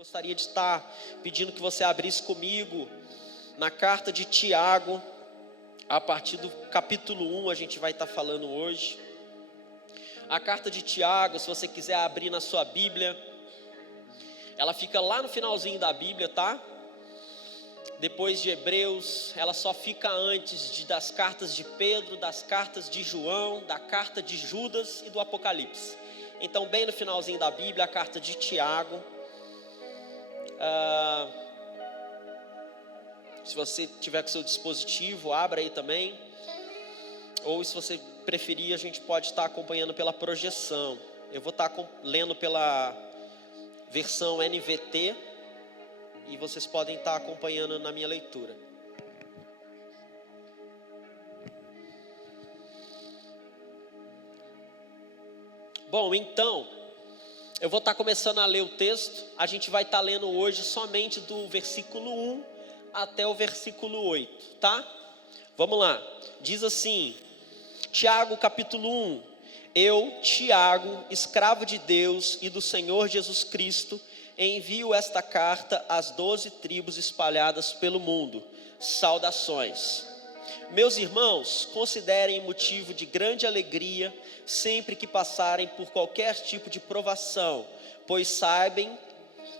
Gostaria de estar pedindo que você abrisse comigo na carta de Tiago, a partir do capítulo 1, a gente vai estar falando hoje. A carta de Tiago, se você quiser abrir na sua Bíblia, ela fica lá no finalzinho da Bíblia, tá? Depois de Hebreus, ela só fica antes das cartas de Pedro, das cartas de João, da carta de Judas e do Apocalipse. Então, bem no finalzinho da Bíblia, a carta de Tiago. Se você tiver com seu dispositivo, abra aí também. Ou se você preferir, a gente pode estar acompanhando pela projeção. Eu vou estar lendo pela versão NVT e vocês podem estar acompanhando na minha leitura. Bom, então, eu vou estar começando a ler o texto. A gente vai estar lendo hoje somente do versículo 1 até o versículo 8, tá? Vamos lá. Diz assim, Tiago capítulo 1. Eu, Tiago, escravo de Deus e do Senhor Jesus Cristo, envio esta carta às 12 tribos espalhadas pelo mundo. Saudações. Meus irmãos, considerem motivo de grande alegria sempre que passarem por qualquer tipo de provação, pois sabem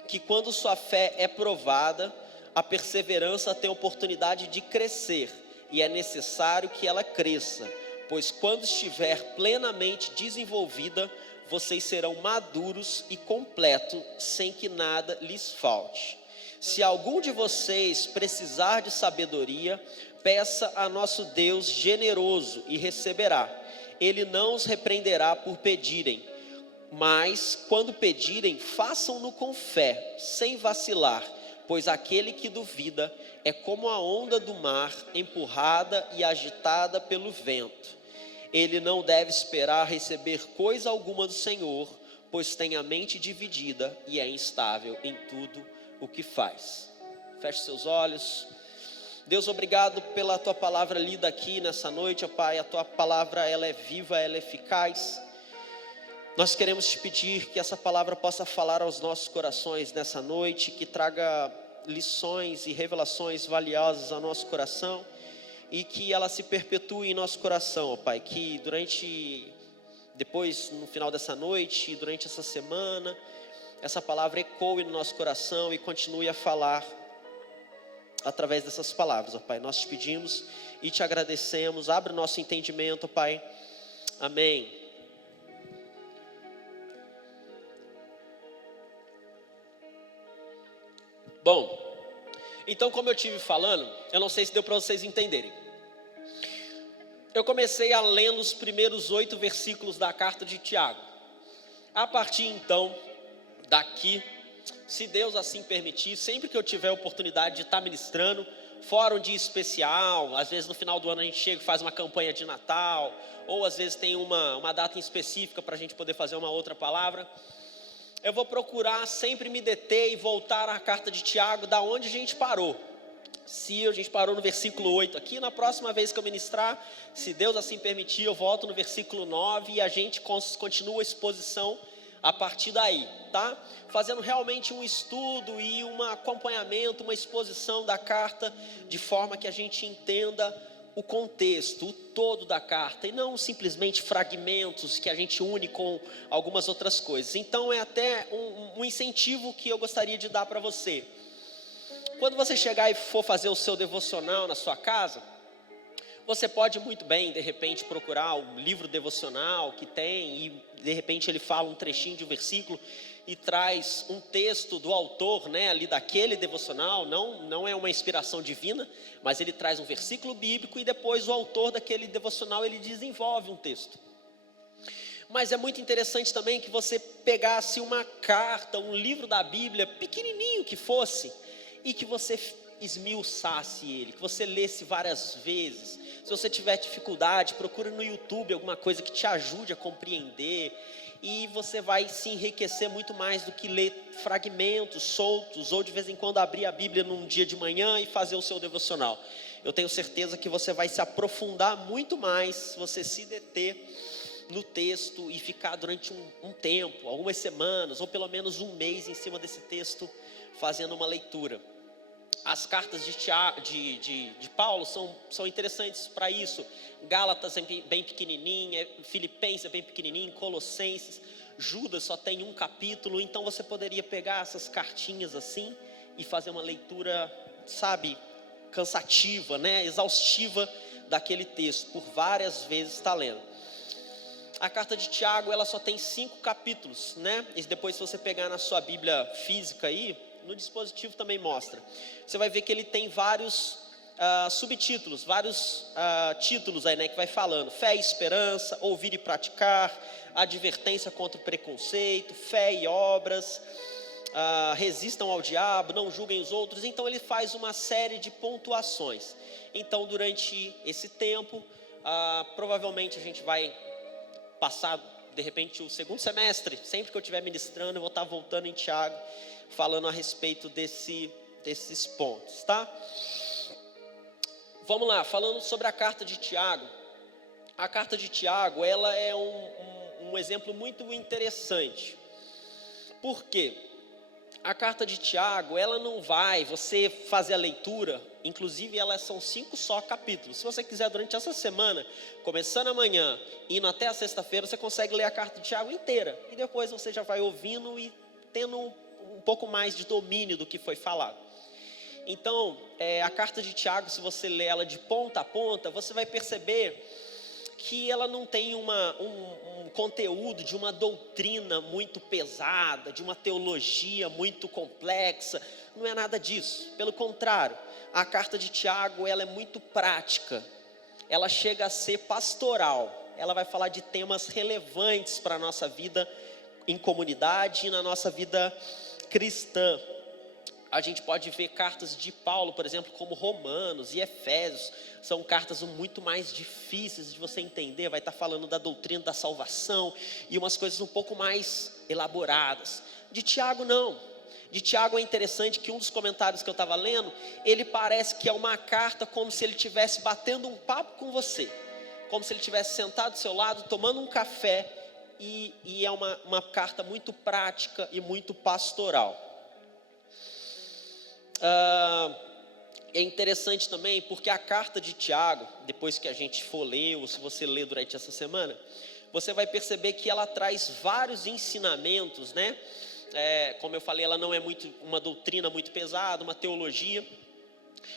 que quando sua fé é provada, a perseverança tem oportunidade de crescer, e é necessário que ela cresça, pois quando estiver plenamente desenvolvida, vocês serão maduros e completos, sem que nada lhes falte. Se algum de vocês precisar de sabedoria, peça a nosso Deus generoso e receberá. Ele não os repreenderá por pedirem, mas quando pedirem, façam-no com fé, sem vacilar, pois aquele que duvida é como a onda do mar, empurrada e agitada pelo vento. Ele não deve esperar receber coisa alguma do Senhor, pois tem a mente dividida e é instável em tudo o que faz. Feche seus olhos. Deus, obrigado pela Tua palavra lida aqui nessa noite, ó Pai. A Tua palavra, ela é viva, ela é eficaz. Nós queremos te pedir que essa palavra possa falar aos nossos corações nessa noite, que traga lições e revelações valiosas ao nosso coração, e que ela se perpetue em nosso coração, ó Pai, que depois, no final dessa noite, durante essa semana, essa palavra ecoe no nosso coração e continue a falar através dessas palavras, ó Pai. Nós te pedimos e te agradecemos. Abre o nosso entendimento, ó Pai. Amém. Bom, então, como eu estive falando, eu não sei se deu para vocês entenderem. Eu comecei a ler os primeiros 8 versículos da carta de Tiago. A partir então, daqui, se Deus assim permitir, sempre que eu tiver a oportunidade de estar ministrando, fora um dia especial, às vezes no final do ano a gente chega e faz uma campanha de Natal, ou às vezes tem uma data específica para a gente poder fazer uma outra palavra, eu vou procurar sempre me deter e voltar à carta de Tiago, da onde a gente parou. Se a gente parou no versículo 8 aqui, na próxima vez que eu ministrar, se Deus assim permitir, eu volto no versículo 9 e a gente continua a exposição a partir daí, tá? Fazendo realmente um estudo e um acompanhamento, uma exposição da carta, de forma que a gente entenda o contexto, o todo da carta, e não simplesmente fragmentos que a gente une com algumas outras coisas. Então é até um incentivo que eu gostaria de dar para você. Quando você chegar e for fazer o seu devocional na sua casa, você pode muito bem, de repente, procurar o livro devocional que tem e, de repente, ele fala um trechinho de um versículo e traz um texto do autor, né, ali daquele devocional. Não é uma inspiração divina, mas ele traz um versículo bíblico e depois o autor daquele devocional, ele desenvolve um texto. Mas é muito interessante também que você pegasse uma carta, um livro da Bíblia, pequenininho que fosse, e que você esmiuçasse ele, que você lesse várias vezes. Se você tiver dificuldade, procura no YouTube alguma coisa que te ajude a compreender, e você vai se enriquecer muito mais do que ler fragmentos soltos, ou de vez em quando abrir a Bíblia num dia de manhã e fazer o seu devocional. Eu tenho certeza que você vai se aprofundar muito mais se você se deter no texto e ficar durante um tempo, algumas semanas, ou pelo menos um mês em cima desse texto, fazendo uma leitura. As cartas de Paulo são interessantes para isso. Gálatas é bem pequenininha, Filipenses é bem pequenininho, Colossenses, Judas só tem um capítulo. Então você poderia pegar essas cartinhas assim e fazer uma leitura, cansativa, exaustiva daquele texto, por várias vezes está lendo. A carta de Tiago, ela só tem 5 capítulos, E depois, se você pegar na sua Bíblia física aí, no dispositivo também mostra. Você vai ver que ele tem vários subtítulos, vários títulos aí, que vai falando: fé e esperança, ouvir e praticar, advertência contra o preconceito, fé e obras, resistam ao diabo, não julguem os outros. Então ele faz uma série de pontuações. Então durante esse tempo, provavelmente a gente vai passar, de repente, o segundo semestre, sempre que eu estiver ministrando, eu vou estar voltando em Tiago, falando a respeito desses pontos, tá? Vamos lá, falando sobre a carta de Tiago. A carta de Tiago, ela é um exemplo muito interessante. Por quê? A carta de Tiago, ela não vai, você fazer a leitura, inclusive elas são 5 só capítulos. Se você quiser, durante essa semana, começando amanhã, indo até a sexta-feira, você consegue ler a carta de Tiago inteira. E depois você já vai ouvindo e tendo um pouco mais de domínio do que foi falado. Então, a carta de Tiago, se você ler ela de ponta a ponta, você vai perceber que ela não tem um conteúdo de uma doutrina muito pesada, de uma teologia muito complexa. Não é nada disso. Pelo contrário, a carta de Tiago, ela é muito prática. Ela chega a ser pastoral. Ela vai falar de temas relevantes para a nossa vida em comunidade e na nossa vida cristã. A gente pode ver cartas de Paulo, por exemplo, como Romanos e Efésios. São cartas muito mais difíceis de você entender. Vai estar falando da doutrina da salvação e umas coisas um pouco mais elaboradas. De Tiago, não. De Tiago é interessante que um dos comentários que eu estava lendo, ele parece que é uma carta como se ele estivesse batendo um papo com você. Como se ele estivesse sentado do seu lado, tomando um café. E é uma carta muito prática e muito pastoral. É interessante também porque a carta de Tiago, depois que a gente for ler, ou se você ler durante essa semana, você vai perceber que ela traz vários ensinamentos, como eu falei, ela não é uma doutrina muito pesada, uma teologia,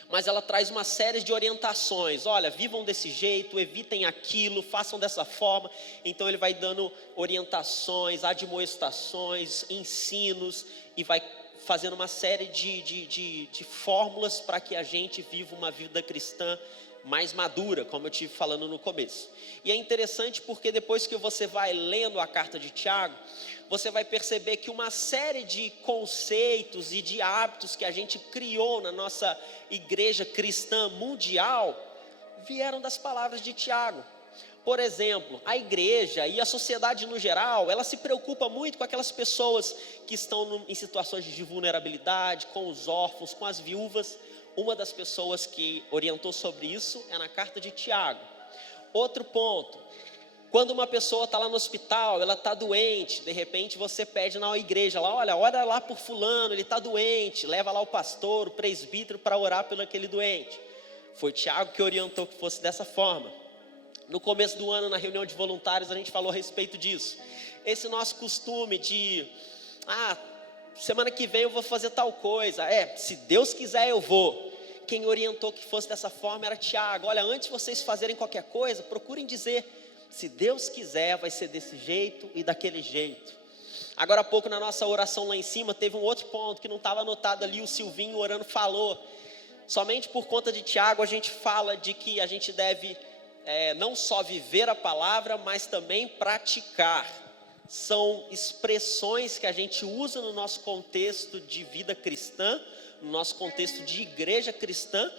mas ela traz uma série de orientações. Olha, vivam desse jeito, evitem aquilo, façam dessa forma. Então ele vai dando orientações, admoestações, ensinos, e vai fazendo uma série de fórmulas para que a gente viva uma vida cristã mais madura, como eu estive falando no começo. E é interessante porque depois que você vai lendo a carta de Tiago, você vai perceber que uma série de conceitos e de hábitos que a gente criou na nossa igreja cristã mundial vieram das palavras de Tiago. Por exemplo, a igreja e a sociedade no geral, ela se preocupa muito com aquelas pessoas que estão em situações de vulnerabilidade, com os órfãos, com as viúvas. Uma das pessoas que orientou sobre isso é na carta de Tiago. Outro ponto, quando uma pessoa está lá no hospital, ela está doente, de repente você pede na igreja, olha, ora lá por fulano, ele está doente, leva lá o pastor, o presbítero para orar pelo aquele doente. Foi Tiago que orientou que fosse dessa forma. No começo do ano, na reunião de voluntários, a gente falou a respeito disso. Esse nosso costume de, semana que vem eu vou fazer tal coisa. Se Deus quiser eu vou. Quem orientou que fosse dessa forma era Tiago. Olha, antes de vocês fazerem qualquer coisa, procurem dizer, se Deus quiser vai ser desse jeito e daquele jeito. Agora há pouco na nossa oração lá em cima, teve um outro ponto que não estava anotado ali, o Silvinho orando falou. Somente por conta de Tiago a gente fala de que a gente deve não só viver a palavra, mas também praticar. São expressões que a gente usa no nosso contexto de vida cristã, no nosso contexto de igreja cristã,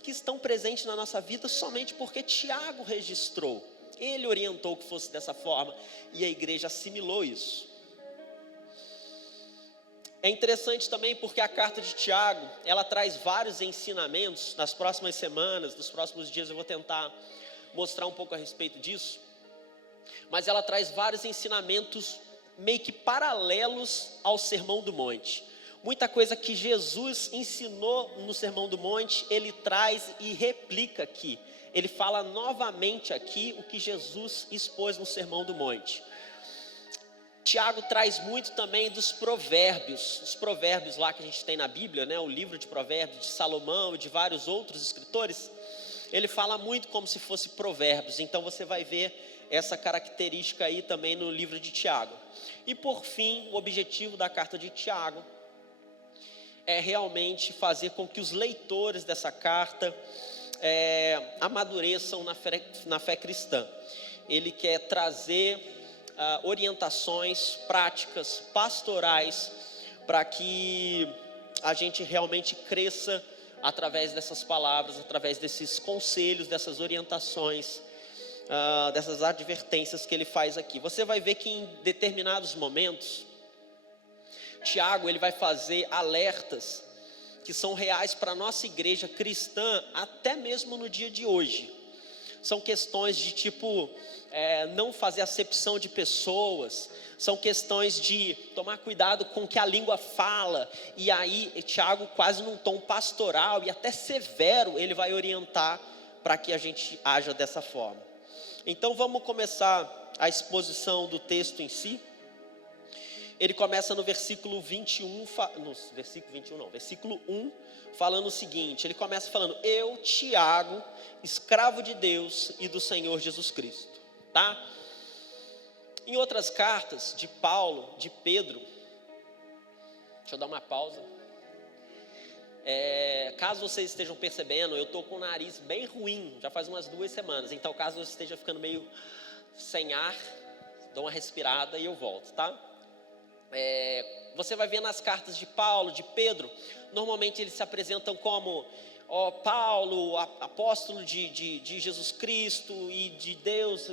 que estão presentes na nossa vida somente porque Tiago registrou. Ele orientou que fosse dessa forma e a igreja assimilou isso. É interessante também porque a carta de Tiago, ela traz vários ensinamentos. Nas próximas semanas, nos próximos dias eu vou tentar mostrar um pouco a respeito disso. mas ela traz vários ensinamentos meio que paralelos ao Sermão do Monte. Muita coisa que Jesus ensinou no Sermão do Monte, ele traz e replica aqui. Ele fala novamente aqui o que Jesus expôs no Sermão do Monte. Tiago traz muito também dos provérbios, os provérbios lá que a gente tem na Bíblia, né? O livro de provérbios de Salomão e de vários outros escritores. Ele fala muito como se fosse provérbios, então você vai ver essa característica aí também no livro de Tiago. E por fim, o objetivo da carta de Tiago é realmente fazer com que os leitores dessa carta amadureçam na fé cristã. Ele quer trazer orientações práticas, pastorais, para que a gente realmente cresça através dessas palavras, através desses conselhos, dessas orientações, dessas advertências que ele faz aqui. Você vai ver que em determinados momentos, Tiago ele vai fazer alertas que são reais para a nossa igreja cristã, até mesmo no dia de hoje. São questões de tipo, não fazer acepção de pessoas, são questões de tomar cuidado com o que a língua fala, e aí Tiago quase num tom pastoral e até severo, ele vai orientar para que a gente haja dessa forma. Então vamos começar a exposição do texto em si. Ele começa no versículo 21, versículo 1, falando o seguinte, ele começa falando, eu, Tiago, escravo de Deus e do Senhor Jesus Cristo, tá? Em outras cartas de Paulo, de Pedro, deixa eu dar uma pausa, caso vocês estejam percebendo, eu estou com o nariz bem ruim, já faz umas 2 semanas, então caso você esteja ficando meio sem ar, dou uma respirada e eu volto, tá? Você vai ver nas cartas de Paulo, de Pedro, normalmente eles se apresentam como Paulo, apóstolo de Jesus Cristo e de Deus,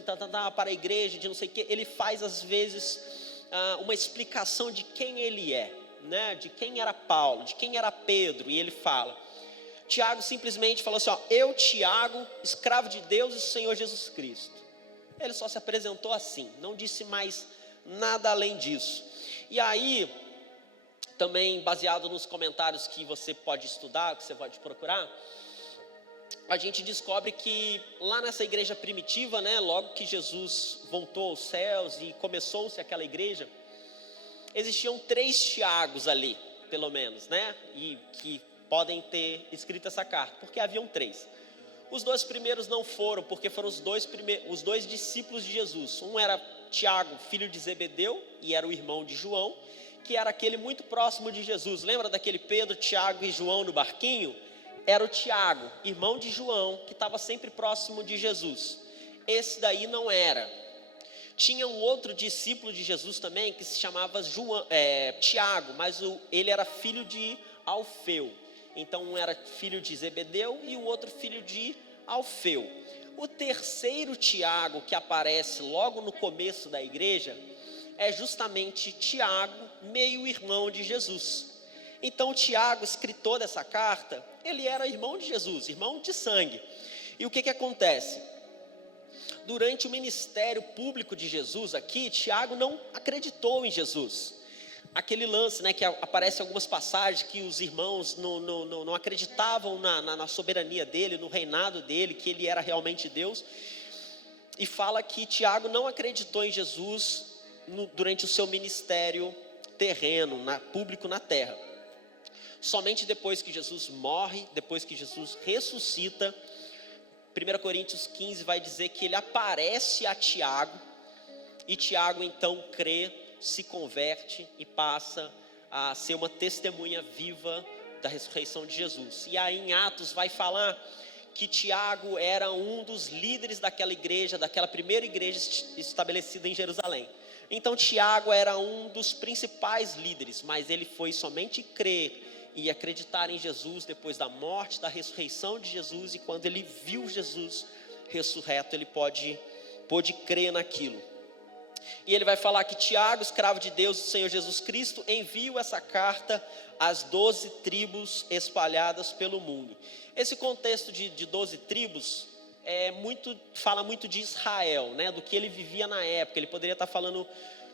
para a igreja, de não sei o que. Ele faz às vezes uma explicação de quem ele é, né? De quem era Paulo, de quem era Pedro, e ele fala. Tiago simplesmente falou assim, eu, Tiago, escravo de Deus e do Senhor Jesus Cristo. Ele só se apresentou assim, não disse mais nada além disso. E aí, também baseado nos comentários que você pode estudar, que você pode procurar, a gente descobre que lá nessa igreja primitiva, né, logo que Jesus voltou aos céus e começou-se aquela igreja, existiam 3 Tiagos ali, pelo menos, né, e que podem ter escrito essa carta, porque haviam 3. Os 2 primeiros não foram, porque foram os dois discípulos de Jesus. Um era Tiago, filho de Zebedeu, e era o irmão de João, que era aquele muito próximo de Jesus. Lembra daquele Pedro, Tiago e João no barquinho? Era o Tiago, irmão de João, que estava sempre próximo de Jesus. Esse daí não era. Tinha um outro discípulo de Jesus também, que se chamava Tiago, mas ele era filho de Alfeu. Então um era filho de Zebedeu e o outro filho de Alfeu. O terceiro Tiago que aparece logo no começo da igreja é justamente Tiago, meio-irmão de Jesus. Então Tiago, escritor dessa carta, ele era irmão de Jesus, irmão de sangue. E o que acontece? Durante o ministério público de Jesus aqui, Tiago não acreditou em Jesus. Aquele lance, né, que aparece em algumas passagens que os irmãos não acreditavam na soberania dele, no reinado dele, que ele era realmente Deus. E fala que Tiago não acreditou em Jesus durante o seu ministério terreno, público na terra. Somente depois que Jesus morre, depois que Jesus ressuscita, 1 Coríntios 15 vai dizer que ele aparece a Tiago, e Tiago então crê, se converte e passa a ser uma testemunha viva da ressurreição de Jesus. E aí em Atos vai falar que Tiago era um dos líderes daquela igreja, daquela primeira igreja estabelecida em Jerusalém. Então Tiago era um dos principais líderes, mas ele foi somente crer e acreditar em Jesus depois da morte, da ressurreição de Jesus, e quando ele viu Jesus ressurreto, ele pôde crer naquilo. E ele vai falar que Tiago, escravo de Deus e do Senhor Jesus Cristo, enviou essa carta às 12 tribos espalhadas pelo mundo. Esse contexto de 12 tribos fala muito de Israel, né, do que ele vivia na época. Ele poderia estar falando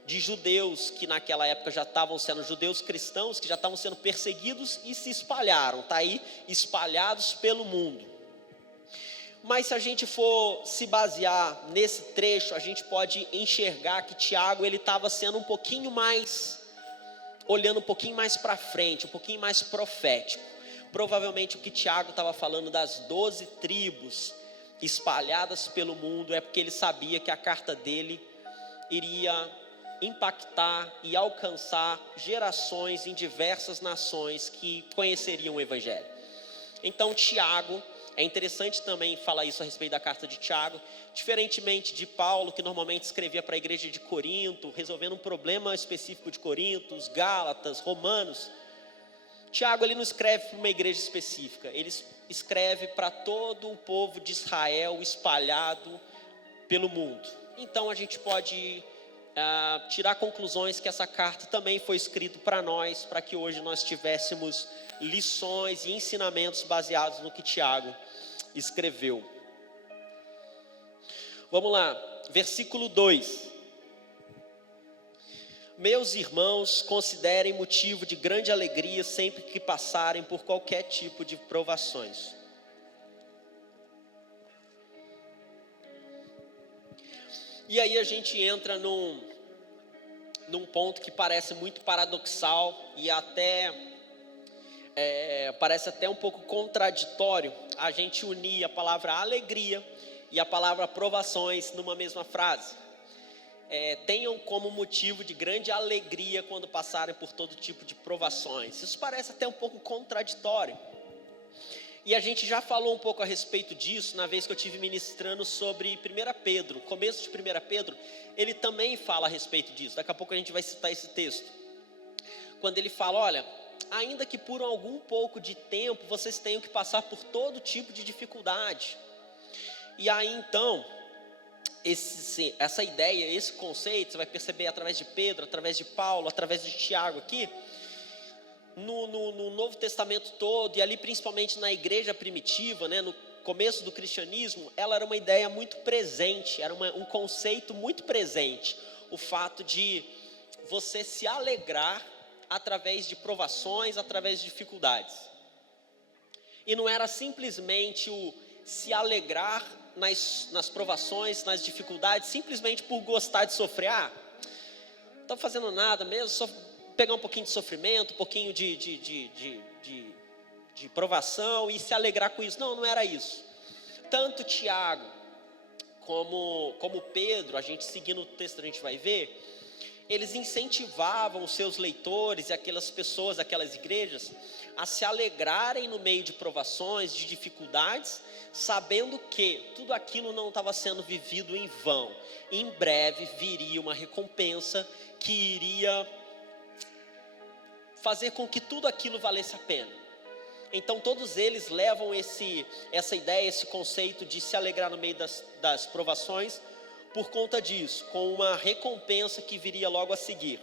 de judeus que naquela época já estavam sendo judeus cristãos, que já estavam sendo perseguidos e se espalharam, está aí espalhados pelo mundo. Mas se a gente for se basear nesse trecho, a gente pode enxergar que Tiago ele estava sendo um pouquinho mais, olhando um pouquinho mais para frente, um pouquinho mais profético. Provavelmente o que Tiago estava falando das 12 tribos espalhadas pelo mundo é porque ele sabia que a carta dele iria impactar e alcançar gerações em diversas nações que conheceriam o Evangelho. Então Tiago, é interessante também falar isso a respeito da carta de Tiago, diferentemente de Paulo, que normalmente escrevia para a igreja de Corinto, resolvendo um problema específico de Corinto, os Gálatas, Romanos. Tiago ele não escreve para uma igreja específica, ele escreve para todo o povo de Israel espalhado pelo mundo. Então a gente pode tirar conclusões que essa carta também foi escrita para nós, para que hoje nós tivéssemos lições e ensinamentos baseados no que Tiago escreveu. Vamos lá, versículo 2. Meus irmãos, considerem motivo de grande alegria sempre que passarem por qualquer tipo de provações. E aí a gente entra num ponto que parece muito paradoxal e até parece até um pouco contraditório a gente unir a palavra alegria e a palavra provações numa mesma frase. Tenham como motivo de grande alegria quando passarem por todo tipo de provações. Isso parece até um pouco contraditório. E a gente já falou um pouco a respeito disso na vez que eu estive ministrando sobre 1 Pedro. O começo de 1 Pedro, ele também fala a respeito disso. Daqui a pouco a gente vai citar esse texto. Quando ele fala, olha, ainda que por algum pouco de tempo vocês tenham que passar por todo tipo de dificuldade. E aí então, essa ideia, esse conceito, você vai perceber através de Pedro, através de Paulo, através de Tiago aqui, no Novo Testamento todo, e ali principalmente na igreja primitiva, né, no começo do cristianismo, ela era uma ideia muito presente, era um conceito muito presente, o fato de você se alegrar através de provações, através de dificuldades. E não era simplesmente o se alegrar nas provações, nas dificuldades, simplesmente por gostar de sofrer. Não estou fazendo nada mesmo, só pegar um pouquinho de sofrimento, um pouquinho de provação e se alegrar com isso. Não era isso. Tanto Tiago como Pedro, a gente seguindo o texto a gente vai ver, eles incentivavam os seus leitores e aquelas pessoas, aquelas igrejas, a se alegrarem no meio de provações, de dificuldades, sabendo que tudo aquilo não estava sendo vivido em vão. Em breve viria uma recompensa que iria fazer com que tudo aquilo valesse a pena. Então todos eles levam essa ideia, esse conceito de se alegrar no meio das provações, por conta disso, com uma recompensa que viria logo a seguir.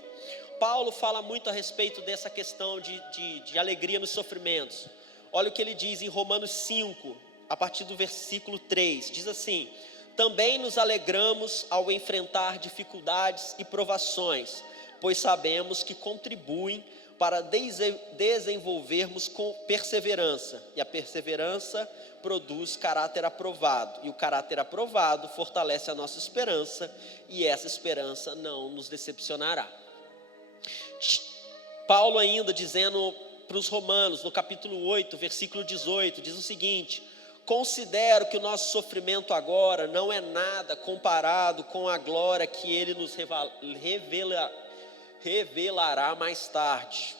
Paulo fala muito a respeito dessa questão de alegria nos sofrimentos. Olha o que ele diz em Romanos 5, a partir do versículo 3, diz assim: também nos alegramos ao enfrentar dificuldades e provações, pois sabemos que contribuem para desenvolvermos com perseverança, e a perseverança produz caráter aprovado, e o caráter aprovado fortalece a nossa esperança, e essa esperança não nos decepcionará. Paulo ainda dizendo para os Romanos, no capítulo 8, versículo 18, diz o seguinte: considero que o nosso sofrimento agora não é nada comparado com a glória que ele nos revelará mais tarde.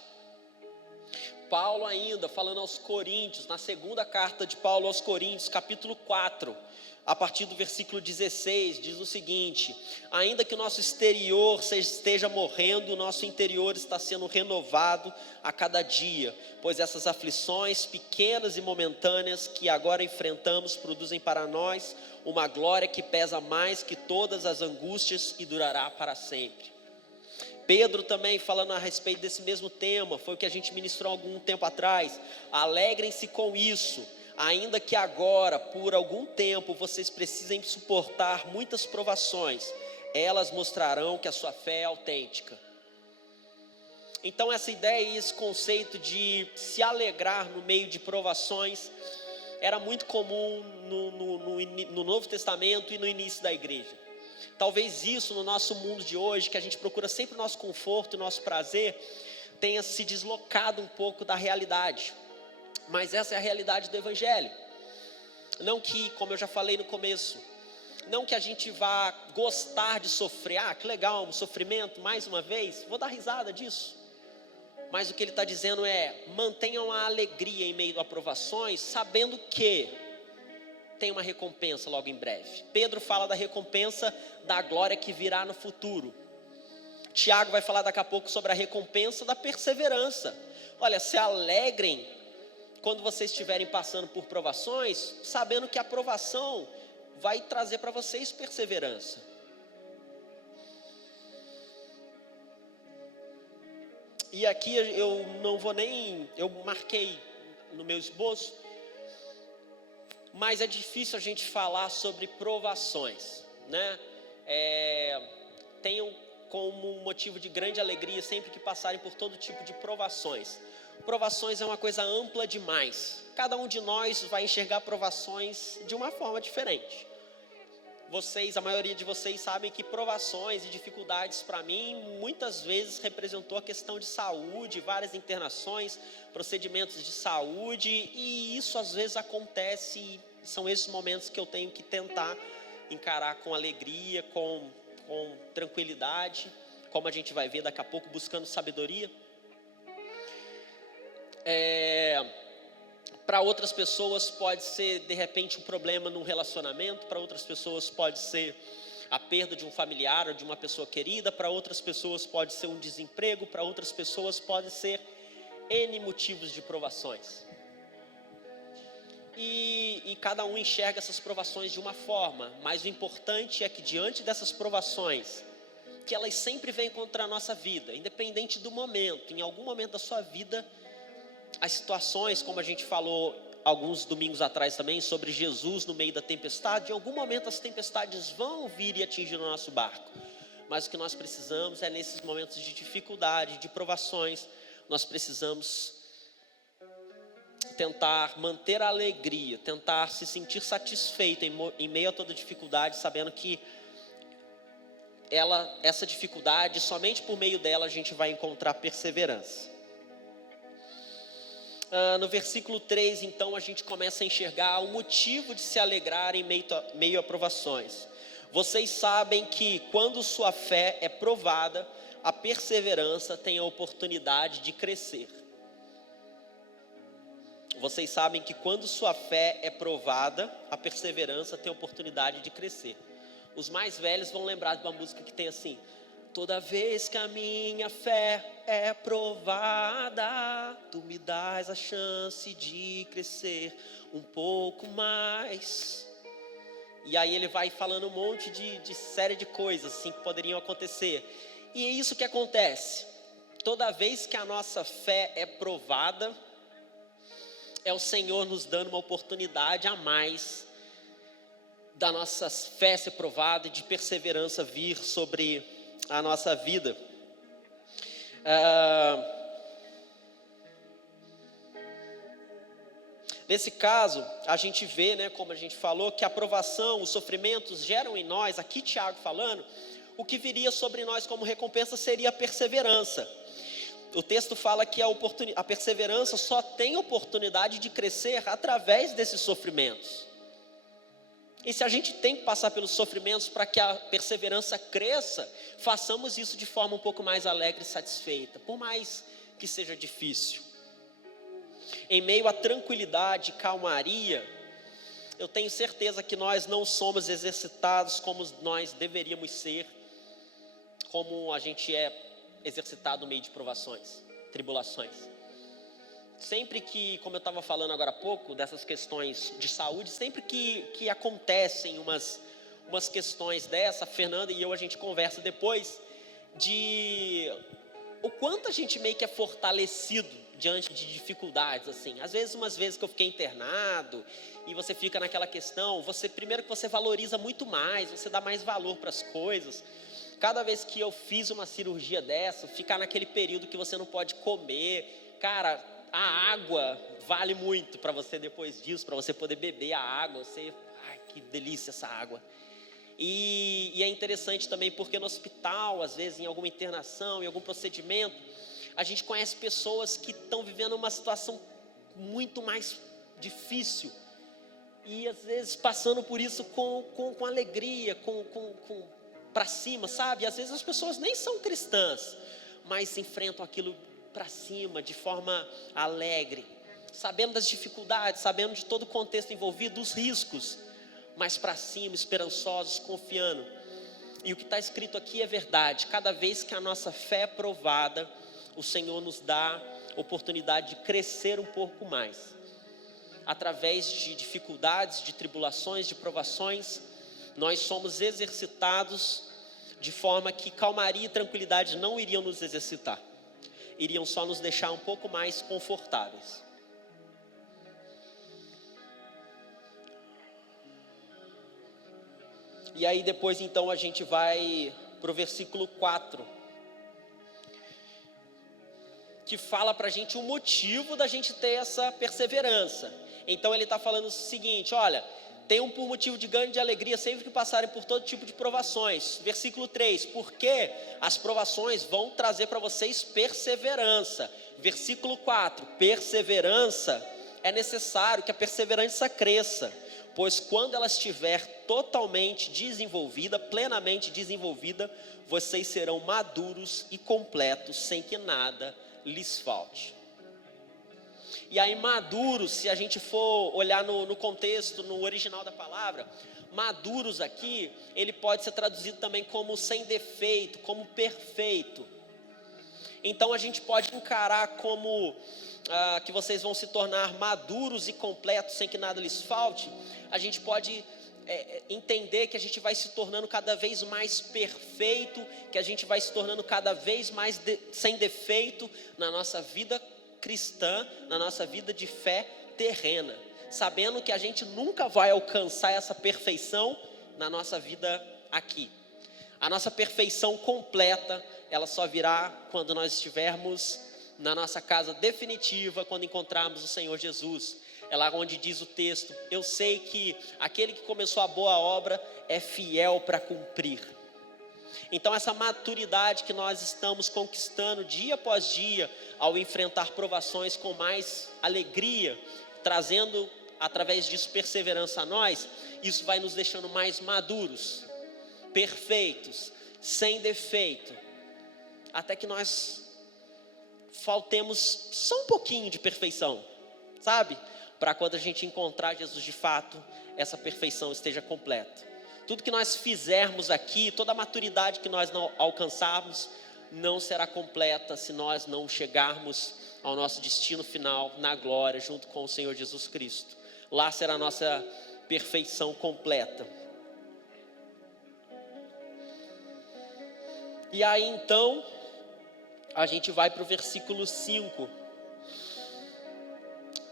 Paulo ainda falando aos Coríntios, na segunda carta de Paulo aos Coríntios, capítulo 4, a partir do versículo 16, diz o seguinte: ainda que o nosso exterior esteja morrendo, o nosso interior está sendo renovado a cada dia, pois essas aflições pequenas e momentâneas que agora enfrentamos produzem para nós uma glória que pesa mais que todas as angústias e durará para sempre. Pedro também falando a respeito desse mesmo tema, foi o que a gente ministrou há algum tempo atrás. Alegrem-se com isso, ainda que agora, por algum tempo, vocês precisem suportar muitas provações, elas mostrarão que a sua fé é autêntica. Então essa ideia e esse conceito de se alegrar no meio de provações era muito comum no Novo Testamento e no início da igreja. Talvez isso no nosso mundo de hoje, que a gente procura sempre o nosso conforto e o nosso prazer, tenha se deslocado um pouco da realidade. Mas essa é a realidade do Evangelho. Não que, como eu já falei no começo, não que a gente vá gostar de sofrer. Ah, que legal, um sofrimento, mais uma vez, vou dar risada disso. Mas o que ele está dizendo é, mantenham a alegria em meio a provações, sabendo que tem uma recompensa logo em breve. Pedro fala da recompensa da glória que virá no futuro. Tiago vai falar daqui a pouco sobre a recompensa da perseverança. Olha, se alegrem quando vocês estiverem passando por provações, sabendo que a provação vai trazer para vocês perseverança. E aqui eu não vou nem, eu marquei no meu esboço, mas é difícil a gente falar sobre provações, né? Tenham como motivo de grande alegria sempre que passarem por todo tipo de provações. Provações é uma coisa ampla demais. Cada um de nós vai enxergar provações de uma forma diferente. A maioria de vocês sabem que provações e dificuldades para mim muitas vezes representou a questão de saúde, várias internações, procedimentos de saúde, e isso às vezes acontece, e são esses momentos que eu tenho que tentar encarar com alegria, com tranquilidade, como a gente vai ver daqui a pouco, buscando sabedoria. Para outras pessoas pode ser de repente um problema num relacionamento, para outras pessoas pode ser a perda de um familiar ou de uma pessoa querida, para outras pessoas pode ser um desemprego, para outras pessoas pode ser N motivos de provações. E cada um enxerga essas provações de uma forma, mas o importante é que diante dessas provações, que elas sempre vêm contra a nossa vida, independente do momento, em algum momento da sua vida, as situações, como a gente falou alguns domingos atrás também, sobre Jesus no meio da tempestade, em algum momento as tempestades vão vir e atingir o nosso barco. Mas o que nós precisamos é nesses momentos de dificuldade, de provações, nós precisamos tentar manter a alegria, tentar se sentir satisfeito em meio a toda dificuldade, sabendo que essa dificuldade, somente por meio dela a gente vai encontrar perseverança. No versículo 3, então, a gente começa a enxergar o motivo de se alegrar em meio a provações. Vocês sabem que quando sua fé é provada, a perseverança tem a oportunidade de crescer. Vocês sabem que quando sua fé é provada, a perseverança tem a oportunidade de crescer. Os mais velhos vão lembrar de uma música que tem assim: toda vez que a minha fé é provada, tu me dás a chance de crescer um pouco mais. E aí ele vai falando um monte de série de coisas assim que poderiam acontecer. E é isso que acontece. Toda vez que a nossa fé é provada, é o Senhor nos dando uma oportunidade a mais da nossa fé ser provada e de perseverança vir sobre a nossa vida. Nesse caso, a gente vê, né, como a gente falou, que a provação, os sofrimentos geram em nós, aqui Tiago falando, o que viria sobre nós como recompensa seria a perseverança. O texto fala que a perseverança só tem oportunidade de crescer através desses sofrimentos. E se a gente tem que passar pelos sofrimentos para que a perseverança cresça, façamos isso de forma um pouco mais alegre e satisfeita, por mais que seja difícil. Em meio à tranquilidade e calmaria, eu tenho certeza que nós não somos exercitados como nós deveríamos ser, como a gente é exercitado no meio de provações, tribulações. Sempre que, como eu estava falando agora há pouco, dessas questões de saúde, sempre que acontecem umas questões dessa, a Fernanda e eu, a gente conversa depois, de o quanto a gente meio que é fortalecido diante de dificuldades, assim. Às vezes, umas vezes que eu fiquei internado, e você fica naquela questão, primeiro que você valoriza muito mais, você dá mais valor para as coisas. Cada vez que eu fiz uma cirurgia dessa, ficar naquele período que você não pode comer, cara, a água vale muito para você depois disso, para você poder beber a água, ai, que delícia essa água. E é interessante também porque no hospital, às vezes em alguma internação, em algum procedimento, a gente conhece pessoas que estão vivendo uma situação muito mais difícil, e às vezes passando por isso com alegria, para cima, sabe? Às vezes as pessoas nem são cristãs, mas enfrentam aquilo para cima, de forma alegre, sabendo das dificuldades, sabendo de todo o contexto envolvido, dos riscos, mas para cima, esperançosos, confiando. E o que está escrito aqui é verdade. Cada vez que a nossa fé é provada, o Senhor nos dá oportunidade de crescer um pouco mais. Através de dificuldades, de tribulações, de provações, nós somos exercitados de forma que calmaria e tranquilidade não iriam nos exercitar. Iriam só nos deixar um pouco mais confortáveis. E aí depois então a gente vai para o versículo 4, que fala para a gente o motivo da gente ter essa perseverança. Então ele está falando o seguinte, olha, tenham por motivo de grande alegria sempre que passarem por todo tipo de provações. Versículo 3, porque as provações vão trazer para vocês perseverança. Versículo 4, perseverança, é necessário que a perseverança cresça, pois quando ela estiver totalmente desenvolvida, plenamente desenvolvida, vocês serão maduros e completos, sem que nada lhes falte. E aí maduros, se a gente for olhar no contexto, no original da palavra, maduros aqui, ele pode ser traduzido também como sem defeito, como perfeito. Então a gente pode encarar como que vocês vão se tornar maduros e completos sem que nada lhes falte. A gente pode entender que a gente vai se tornando cada vez mais perfeito, que a gente vai se tornando cada vez mais sem defeito na nossa vida cristã, na nossa vida de fé terrena, sabendo que a gente nunca vai alcançar essa perfeição na nossa vida aqui. A nossa perfeição completa, ela só virá quando nós estivermos na nossa casa definitiva, quando encontrarmos o Senhor Jesus. É lá onde diz o texto, eu sei que aquele que começou a boa obra é fiel para cumprir. Então essa maturidade que nós estamos conquistando dia após dia, ao enfrentar provações com mais alegria, trazendo através disso perseverança a nós, isso vai nos deixando mais maduros, perfeitos, sem defeito, até que nós faltemos só um pouquinho de perfeição, sabe? Para quando a gente encontrar Jesus de fato, essa perfeição esteja completa. Tudo que nós fizermos aqui, toda a maturidade que nós não alcançarmos, não será completa se nós não chegarmos ao nosso destino final na glória, junto com o Senhor Jesus Cristo. Lá será a nossa perfeição completa. E aí então, a gente vai para o versículo 5.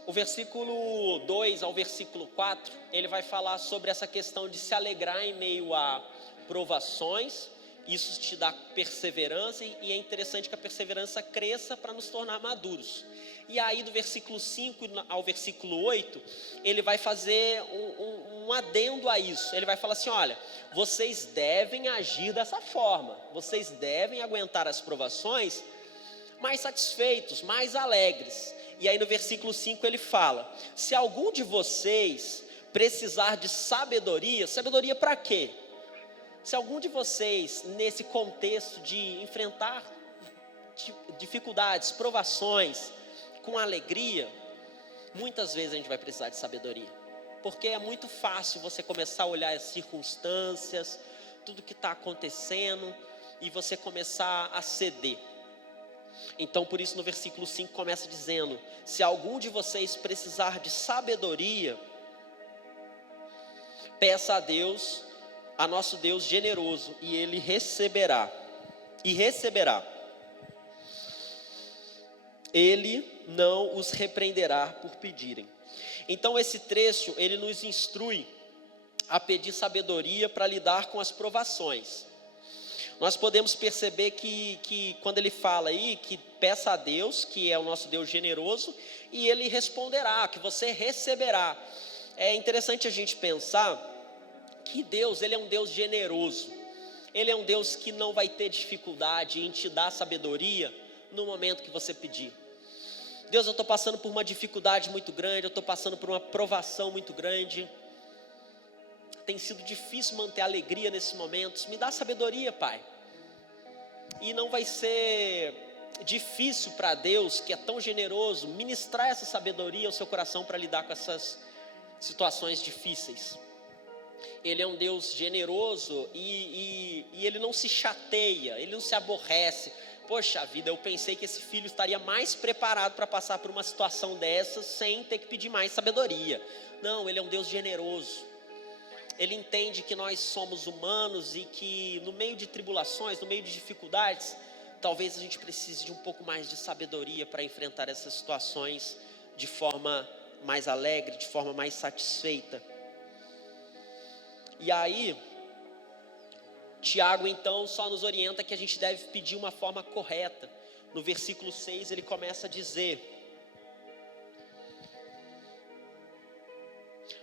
O versículo 2 ao versículo 4, ele vai falar sobre essa questão de se alegrar em meio a provações. Isso te dá perseverança, e é interessante que a perseverança cresça para nos tornar maduros. E aí do versículo 5 ao versículo 8, ele vai fazer um adendo a isso. Ele vai falar assim, olha, vocês devem agir dessa forma, vocês devem aguentar as provações mais satisfeitos, mais alegres. E aí no versículo 5 ele fala, se algum de vocês precisar de sabedoria, sabedoria para quê? Se algum de vocês, nesse contexto de enfrentar dificuldades, provações, com alegria, muitas vezes a gente vai precisar de sabedoria. Porque é muito fácil você começar a olhar as circunstâncias, tudo que está acontecendo, e você começar a ceder. Então por isso no versículo 5 começa dizendo, se algum de vocês precisar de sabedoria, peça a Deus, a nosso Deus generoso, e Ele receberá. ele não os repreenderá por pedirem. Então esse trecho, ele nos instrui a pedir sabedoria para lidar com as provações. Nós podemos perceber que quando ele fala aí, que peça a Deus, que é o nosso Deus generoso, e ele responderá, que você receberá. É interessante a gente pensar que Deus, ele é um Deus generoso. Ele é um Deus que não vai ter dificuldade em te dar sabedoria no momento que você pedir. Deus, eu estou passando por uma dificuldade muito grande, eu estou passando por uma provação muito grande. Tem sido difícil manter a alegria nesses momentos. Me dá sabedoria, Pai. E não vai ser difícil para Deus, que é tão generoso, ministrar essa sabedoria ao seu coração para lidar com essas situações difíceis. Ele é um Deus generoso e ele não se chateia, ele não se aborrece. Poxa vida, eu pensei que esse filho estaria mais preparado para passar por uma situação dessa sem ter que pedir mais sabedoria. Não, ele é um Deus generoso. Ele entende que nós somos humanos e que no meio de tribulações, no meio de dificuldades, talvez a gente precise de um pouco mais de sabedoria para enfrentar essas situações de forma mais alegre, de forma mais satisfeita. E aí, Tiago então só nos orienta que a gente deve pedir uma forma correta. No versículo 6 ele começa a dizer: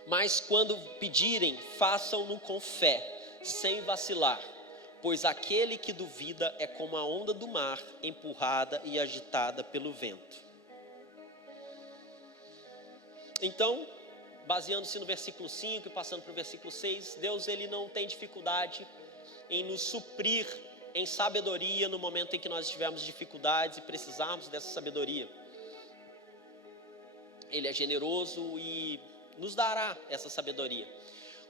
mas quando pedirem, façam-no com fé, sem vacilar, pois aquele que duvida é como a onda do mar, empurrada e agitada pelo vento. Então, baseando-se no versículo 5 e passando para o versículo 6, Deus ele não tem dificuldade em nos suprir em sabedoria no momento em que nós tivermos dificuldades e precisarmos dessa sabedoria. Ele é generoso e nos dará essa sabedoria.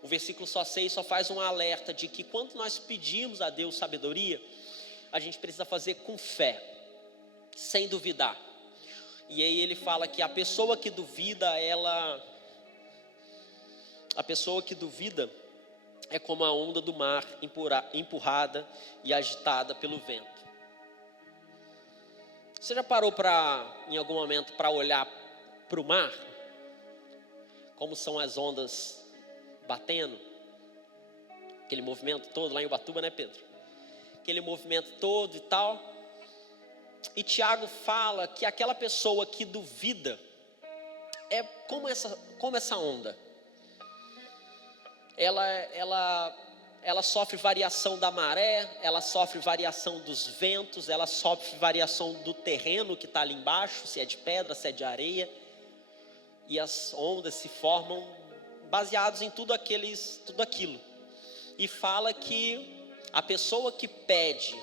O versículo 6 só faz um alerta de que quando nós pedimos a Deus sabedoria, a gente precisa fazer com fé, sem duvidar. E aí ele fala que a pessoa que duvida, é como a onda do mar empurrada e agitada pelo vento. Você já parou em algum momento para olhar para o mar? Como são as ondas batendo? Aquele movimento todo lá em Ubatuba, né, Pedro? Aquele movimento todo e tal. E Tiago fala que aquela pessoa que duvida é como essa onda. Ela sofre variação da maré, ela sofre variação dos ventos, ela sofre variação do terreno que está ali embaixo, se é de pedra, se é de areia. E as ondas se formam baseados em tudo aquilo. E fala que a pessoa que pede,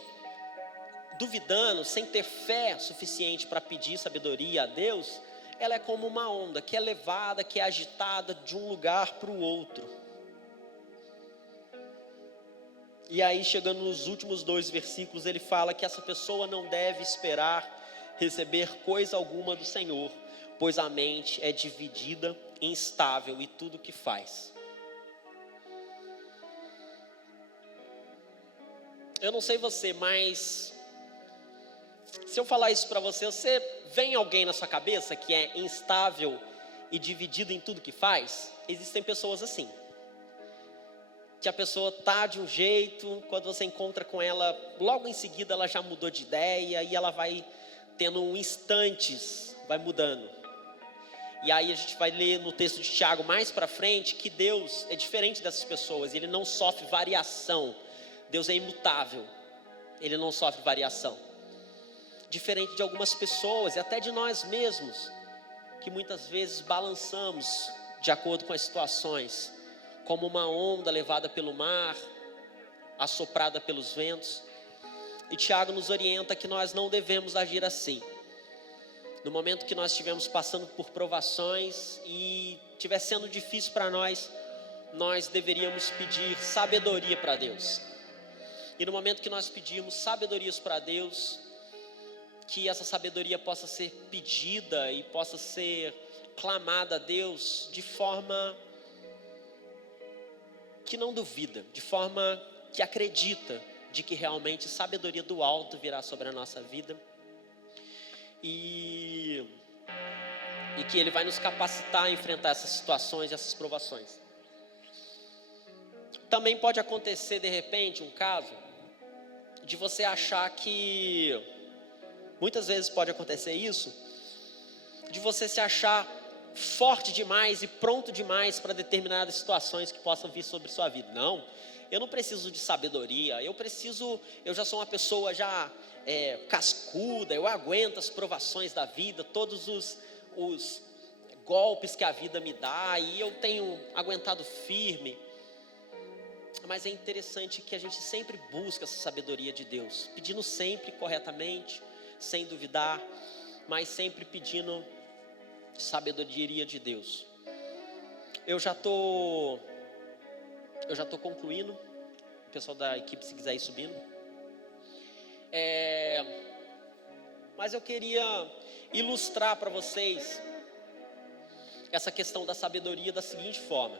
duvidando, sem ter fé suficiente para pedir sabedoria a Deus, ela é como uma onda que é levada, que é agitada de um lugar para o outro. E aí, chegando nos últimos 2 versículos, ele fala que essa pessoa não deve esperar receber coisa alguma do Senhor, pois a mente é dividida, instável em tudo que faz. Eu não sei você, mas se eu falar isso para você vem alguém na sua cabeça que é instável e dividido em tudo que faz? Existem pessoas assim, que a pessoa tá de um jeito, quando você encontra com ela, logo em seguida ela já mudou de ideia e ela vai tendo instantes, vai mudando. E aí a gente vai ler no texto de Tiago mais para frente que Deus é diferente dessas pessoas, ele não sofre variação. Deus é imutável, ele não sofre variação. Diferente de algumas pessoas e até de nós mesmos, que muitas vezes balançamos de acordo com as situações, como uma onda levada pelo mar, assoprada pelos ventos. E Tiago nos orienta que nós não devemos agir assim. No momento que nós estivermos passando por provações e estiver sendo difícil para nós deveríamos pedir sabedoria para Deus. E no momento que nós pedirmos sabedorias para Deus, que essa sabedoria possa ser pedida e possa ser clamada a Deus de forma que não duvida, de forma que acredita de que realmente sabedoria do alto virá sobre a nossa vida. e que Ele vai nos capacitar a enfrentar essas situações, essas provações. Também pode acontecer, de repente, um caso de você achar que, muitas vezes pode acontecer isso, de você se achar forte demais e pronto demais para determinadas situações que possam vir sobre sua vida. Não, eu não preciso de sabedoria, eu já sou uma pessoa já cascuda, eu aguento as provações da vida, todos os golpes que a vida me dá, e eu tenho aguentado firme. Mas é interessante que a gente sempre busca essa sabedoria de Deus, pedindo sempre corretamente, sem duvidar, mas sempre pedindo sabedoria de Deus. Eu já tô concluindo. O pessoal da equipe, se quiser ir subindo. Mas eu queria ilustrar para vocês essa questão da sabedoria da seguinte forma: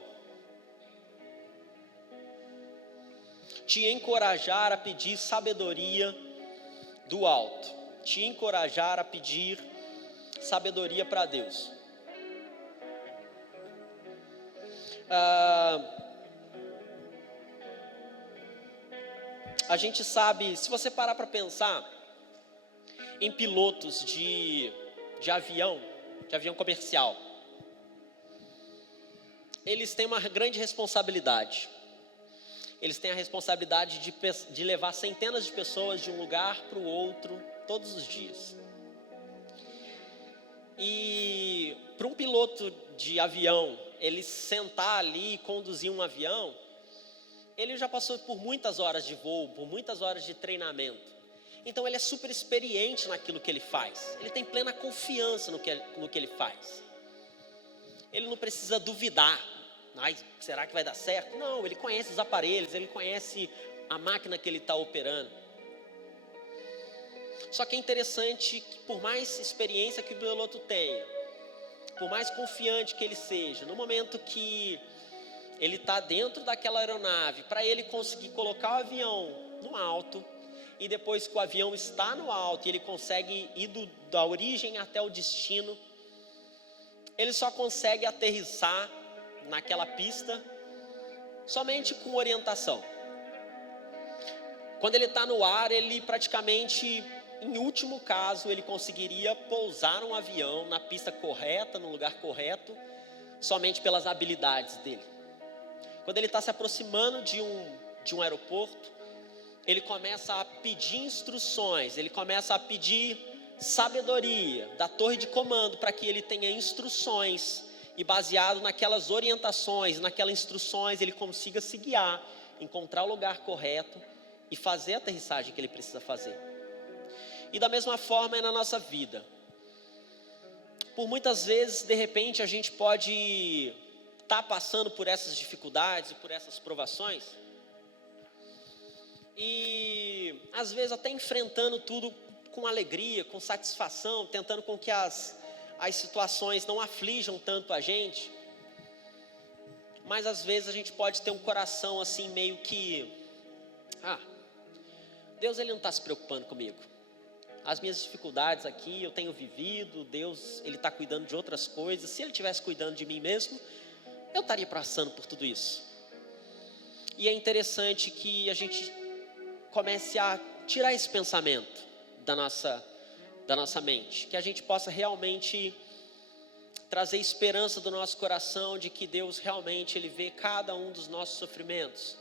te encorajar a pedir sabedoria do alto, te encorajar a pedir sabedoria para Deus. A gente sabe, se você parar para pensar em pilotos de avião comercial, eles têm uma grande responsabilidade. Eles têm a responsabilidade de levar centenas de pessoas de um lugar para o outro todos os dias. E para um piloto de avião, ele sentar ali e conduzir um avião, ele já passou por muitas horas de voo, por muitas horas de treinamento. Então ele é super experiente naquilo que ele faz. Ele tem plena confiança no que ele faz. Ele não precisa duvidar. Será que vai dar certo? Não, ele conhece os aparelhos, ele conhece a máquina que ele está operando. Só que é interessante que, por mais experiência que o piloto tenha, por mais confiante que ele seja, no momento que ele está dentro daquela aeronave, para ele conseguir colocar o avião no alto, e depois que o avião está no alto e ele consegue ir da origem até o destino, ele só consegue aterrissar naquela pista somente com orientação. Quando ele está no ar, ele praticamente, em último caso, ele conseguiria pousar um avião na pista correta, no lugar correto, somente pelas habilidades dele. Quando ele está se aproximando de um aeroporto, ele começa a pedir instruções, ele começa a pedir sabedoria da torre de comando para que ele tenha instruções, e baseado naquelas orientações, naquelas instruções, ele consiga se guiar, encontrar o lugar correto e fazer a aterrissagem que ele precisa fazer. E da mesma forma é na nossa vida. Por muitas vezes, de repente, a gente pode estar passando por essas dificuldades e por essas provações, e às vezes até enfrentando tudo com alegria, com satisfação, tentando com que as situações não aflijam tanto a gente, mas às vezes a gente pode ter um coração assim meio que, Deus ele não está se preocupando comigo, as minhas dificuldades aqui eu tenho vivido, Deus ele está cuidando de outras coisas, se ele estivesse cuidando de mim mesmo, eu estaria passando por tudo isso. E é interessante que a gente comece a tirar esse pensamento da nossa mente, que a gente possa realmente trazer esperança do nosso coração de que Deus realmente ele vê cada um dos nossos sofrimentos,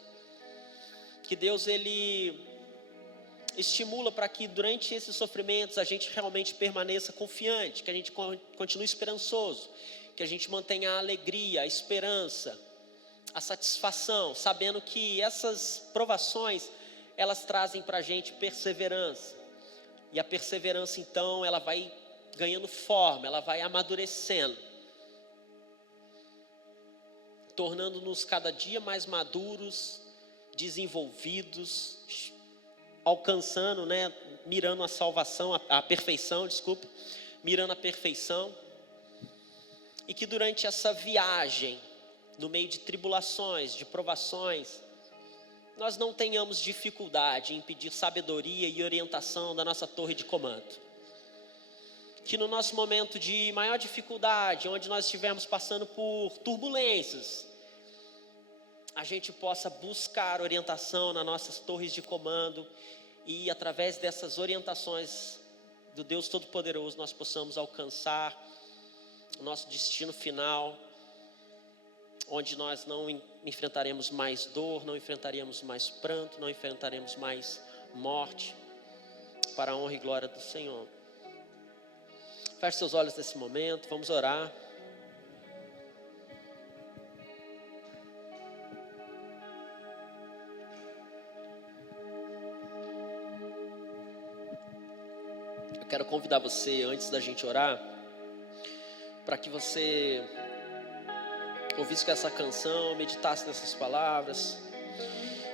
que Deus ele estimula para que durante esses sofrimentos a gente realmente permaneça confiante, que a gente continue esperançoso, que a gente mantenha a alegria, a esperança, a satisfação, sabendo que essas provações elas trazem para a gente perseverança. E a perseverança, então, ela vai ganhando forma, ela vai amadurecendo, tornando-nos cada dia mais maduros, desenvolvidos, alcançando, mirando a salvação, a perfeição, mirando a perfeição. E que durante essa viagem, no meio de tribulações, de provações, nós não tenhamos dificuldade em pedir sabedoria e orientação da nossa torre de comando. que no nosso momento de maior dificuldade, onde nós estivermos passando por turbulências, a gente possa buscar orientação nas nossas torres de comando e através dessas orientações do Deus Todo-Poderoso nós possamos alcançar o nosso destino final, onde nós não enfrentaremos mais dor, não enfrentaremos mais pranto, não enfrentaremos mais morte, para a honra e glória do Senhor. Feche seus olhos nesse momento, vamos orar. Eu quero convidar você, antes da gente orar, para que você ouvisse essa canção, meditasse nessas palavras,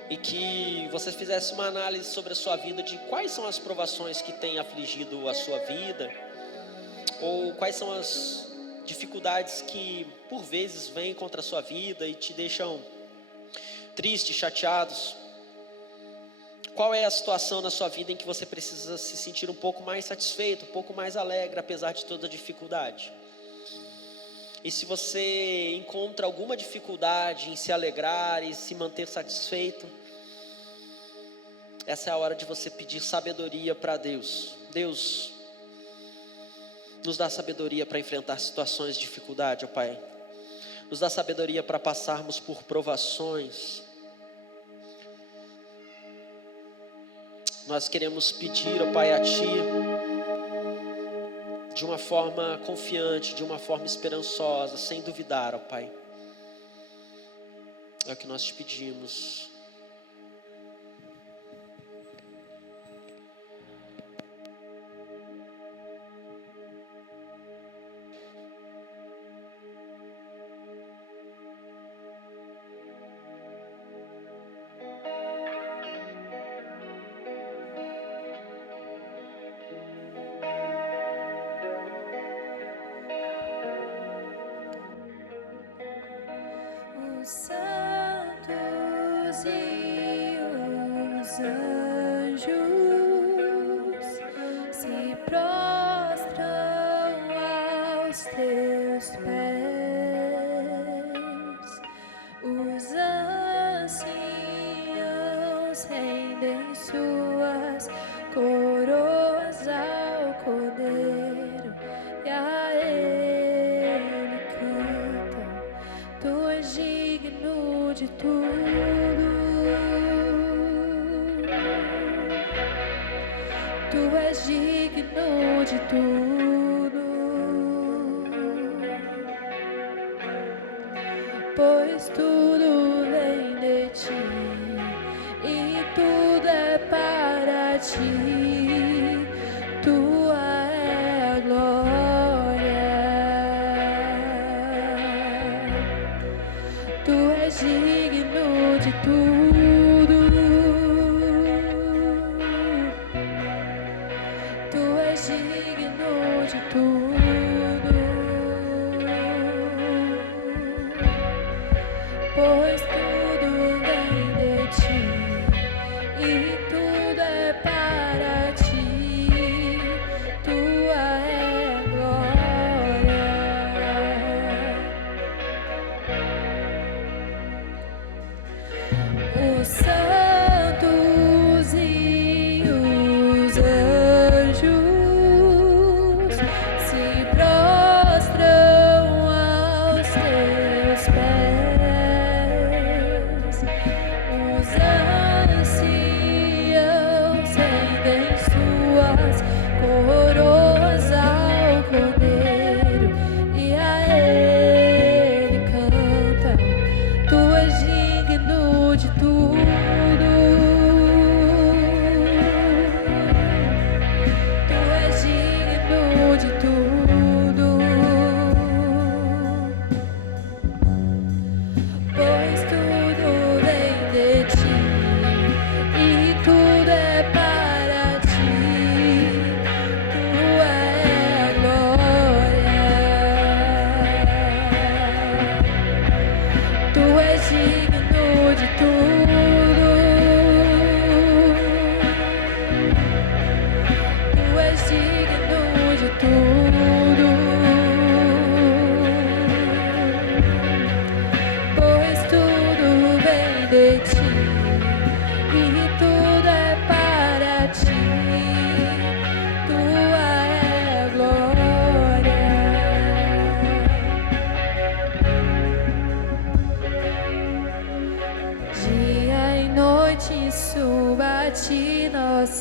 e que você fizesse uma análise sobre a sua vida, de quais são as provações que têm afligido a sua vida, ou quais são as dificuldades que por vezes vêm contra a sua vida e te deixam tristes, chateados. Qual é a situação na sua vida em que você precisa se sentir um pouco mais satisfeito, um pouco mais alegre, apesar de toda a dificuldade? E se você encontra alguma dificuldade em se alegrar e se manter satisfeito, essa é a hora de você pedir sabedoria para Deus. Deus, nos dá sabedoria para enfrentar situações de dificuldade, ó Pai. Nos dá sabedoria para passarmos por provações. Nós queremos pedir, ó Pai, a Ti, de uma forma confiante, de uma forma esperançosa, sem duvidar, ó Pai. É o que nós te pedimos. Os santos e os anjos se prostram aos teus pés. Os anciãos rendem suas coroas ao Cordeiro e a Ele cantam. Tu és digno de tudo. Tu és digno de tudo. Pois tudo vem de ti e tudo é para ti. Tua é a glória. Tu és digno de tudo. Tu és digno de tudo. Pois tudo vem de ti e tudo é para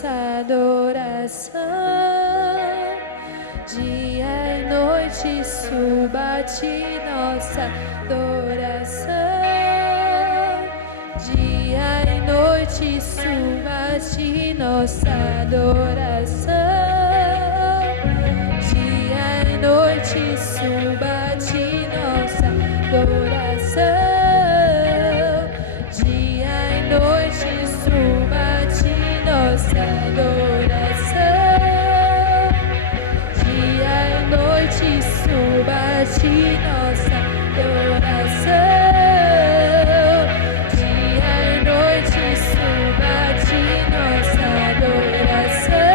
nossa adoração. Dia e noite suba a ti nossa adoração. Dia e noite suba a ti nossa adoração. Dia e noite suba a ti nossa adoração. Dia e noite suba a ti nossa adoração. Dia e noite suba a ti nossa adoração. Dia e noite suba a ti nossa adoração.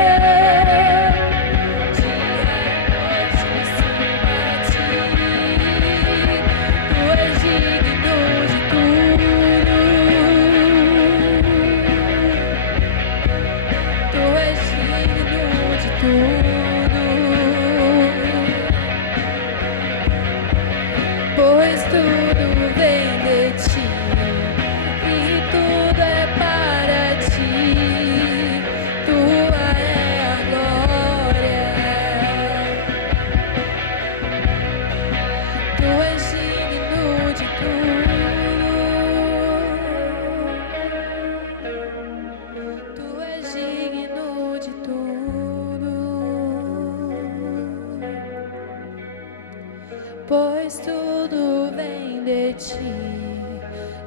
Pois tudo vem de ti e tudo é para ti. Tua é a glória. Tu és digno de tudo. Tu és digno de tudo. Pois tudo vem de ti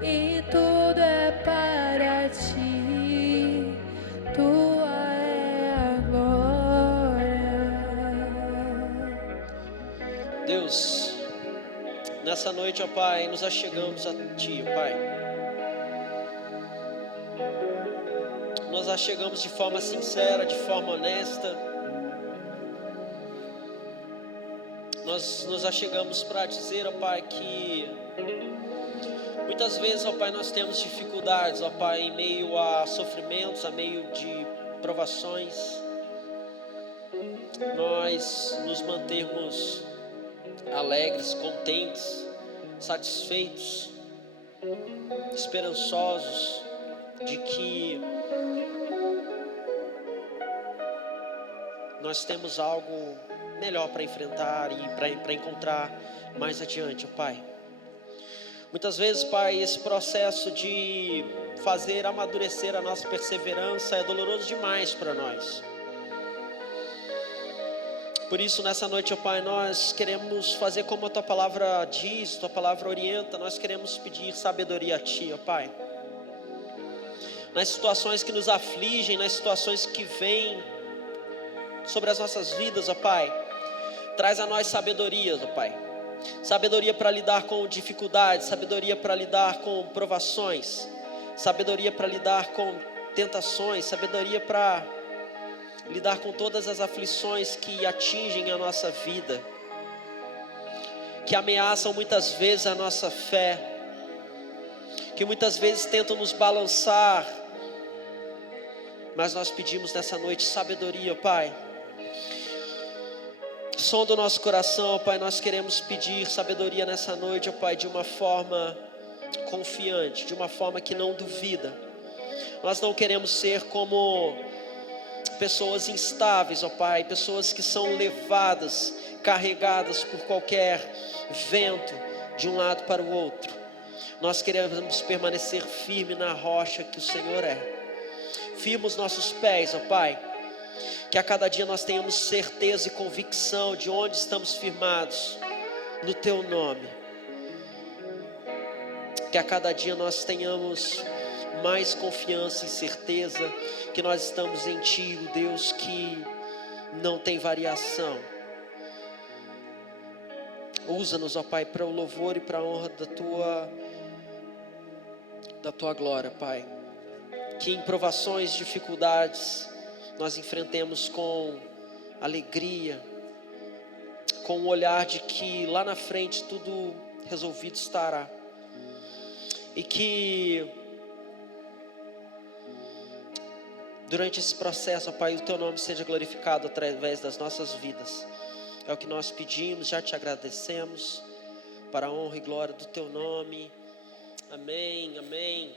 e tudo é para ti. Tua é a glória. Deus, nessa noite, ó Pai, nos achegamos a Ti, ó Pai. Nós achegamos de forma sincera, de forma honesta. Nós nos achegamos para dizer, ó Pai, que muitas vezes, ó Pai, nós temos dificuldades, ó Pai, em meio a sofrimentos, a meio de provações. Nós nos mantermos alegres, contentes, satisfeitos, esperançosos de que nós temos algo melhor para enfrentar e para encontrar mais adiante, ó Pai. Muitas vezes, Pai, esse processo de fazer amadurecer a nossa perseverança é doloroso demais para nós. Por isso, nessa noite, ó Pai, nós queremos fazer como a Tua Palavra diz, Tua Palavra orienta. Nós queremos pedir sabedoria a Ti, ó Pai. Nas situações que nos afligem, nas situações que vêm sobre as nossas vidas, ó Pai, traz a nós sabedoria, ó Pai. Sabedoria para lidar com dificuldades, sabedoria para lidar com provações, sabedoria para lidar com tentações, sabedoria para lidar com todas as aflições que atingem a nossa vida, que ameaçam muitas vezes a nossa fé, que muitas vezes tentam nos balançar. Mas nós pedimos nessa noite sabedoria, Pai. Som do nosso coração, ó Pai, nós queremos pedir sabedoria nessa noite, ó Pai, de uma forma confiante, de uma forma que não duvida. Nós não queremos ser como pessoas instáveis, ó Pai, pessoas que são levadas, carregadas por qualquer vento de um lado para o outro. Nós queremos permanecer firme na rocha que o Senhor é. Firma os nossos pés, ó Pai. Que a cada dia nós tenhamos certeza e convicção de onde estamos firmados, no Teu nome. Que a cada dia nós tenhamos mais confiança e certeza que nós estamos em Ti, o Deus que não tem variação. Usa-nos, ó Pai, para o louvor e para a honra da Tua glória, Pai. Que em provações, dificuldades, nós enfrentemos com alegria, com o olhar de que lá na frente tudo resolvido estará. E que durante esse processo, ó Pai, o Teu nome seja glorificado através das nossas vidas. É o que nós pedimos, já Te agradecemos, para a honra e glória do Teu nome. Amém, amém.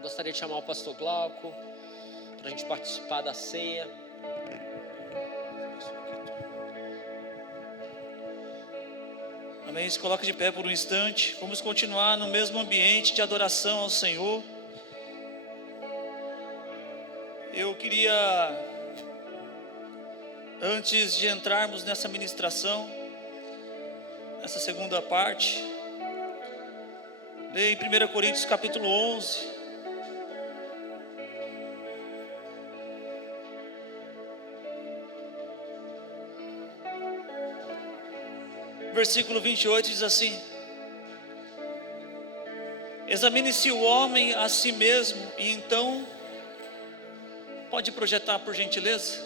Gostaria de chamar o pastor Glauco, para a gente participar da ceia. Amém? Se coloca de pé por um instante. Vamos continuar no mesmo ambiente de adoração ao Senhor. Eu queria, antes de entrarmos nessa ministração, essa segunda parte, ler em 1 Coríntios capítulo 11. Versículo 28 diz assim: examine-se o homem a si mesmo, e então, pode projetar por gentileza,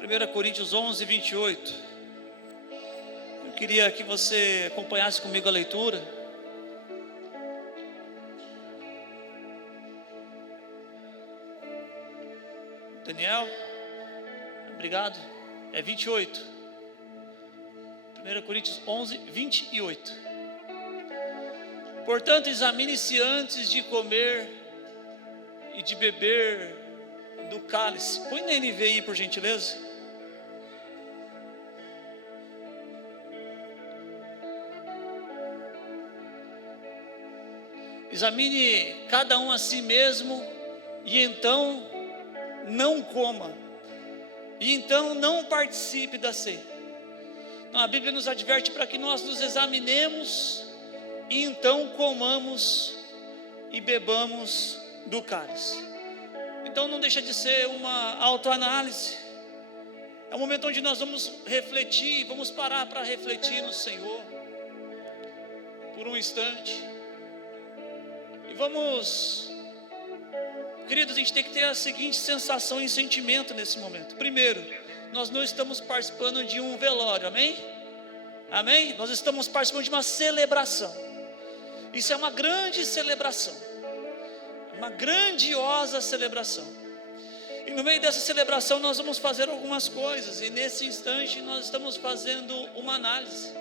1 Coríntios 11, 28, eu queria que você acompanhasse comigo a leitura. Daniel, obrigado, é 28, 1 Coríntios 11, 28. Portanto, examine-se antes de comer e de beber do cálice. Põe na NVI, por gentileza. Examine cada um a si mesmo, e então não coma, e então não participe da ceia. A Bíblia nos adverte para que nós nos examinemos e então comamos e bebamos do cálice. Então não deixa de ser uma autoanálise. É um momento onde nós vamos refletir, vamos parar para refletir no Senhor por um instante. E vamos, queridos, a gente tem que ter a seguinte sensação e sentimento nesse momento. Primeiro, nós não estamos participando de um velório, amém? Amém? Nós estamos participando de uma celebração. Isso é uma grande celebração, uma grandiosa celebração. E no meio dessa celebração nós vamos fazer algumas coisas, e nesse instante nós estamos fazendo uma análise.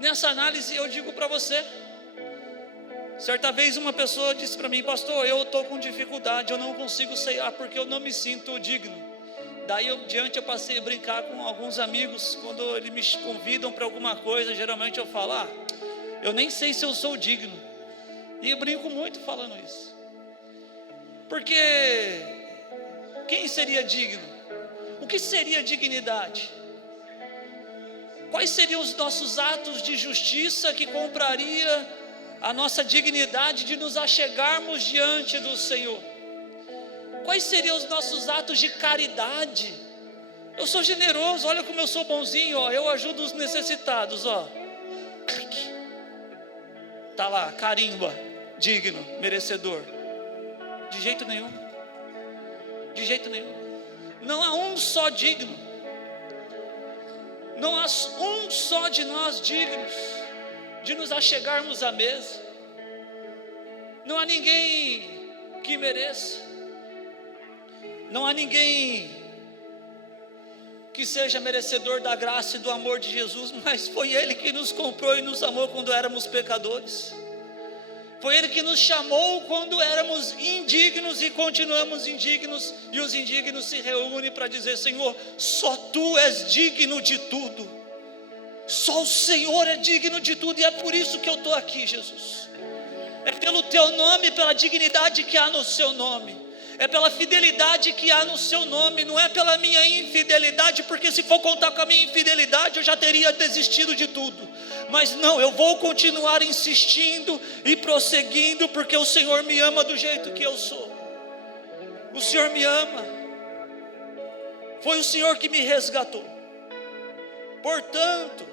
Nessa análise eu digo para você, certa vez uma pessoa disse para mim: pastor, eu estou com dificuldade, eu não consigo ceiar porque eu não me sinto digno. Daí eu passei a brincar com alguns amigos. Quando eles me convidam para alguma coisa, geralmente eu falo: eu nem sei se eu sou digno. E eu brinco muito falando isso, porque quem seria digno? O que seria dignidade? Quais seriam os nossos atos de justiça que compraria a nossa dignidade de nos achegarmos diante do Senhor? Quais seriam os nossos atos de caridade? Eu sou generoso, olha como eu sou bonzinho, ó, eu ajudo os necessitados, ó. Tá lá, carimba, digno, merecedor. De jeito nenhum. De jeito nenhum. Não há um só digno. Não há um só de nós dignos de nos achegarmos à mesa. Não há ninguém que mereça. Não há ninguém que seja merecedor da graça e do amor de Jesus, mas foi Ele que nos comprou e nos amou quando éramos pecadores. Foi Ele que nos chamou quando éramos indignos e continuamos indignos, e os indignos se reúnem para dizer: Senhor, só Tu és digno de tudo, só o Senhor é digno de tudo, e é por isso que eu estou aqui, Jesus. É pelo Teu nome, pela dignidade que há no Seu nome, é pela fidelidade que há no Seu nome, não é pela minha infidelidade, porque se for contar com a minha infidelidade eu já teria desistido de tudo. Mas não, eu vou continuar insistindo e prosseguindo, porque o Senhor me ama do jeito que eu sou. O Senhor me ama. Foi o Senhor que me resgatou. Portanto,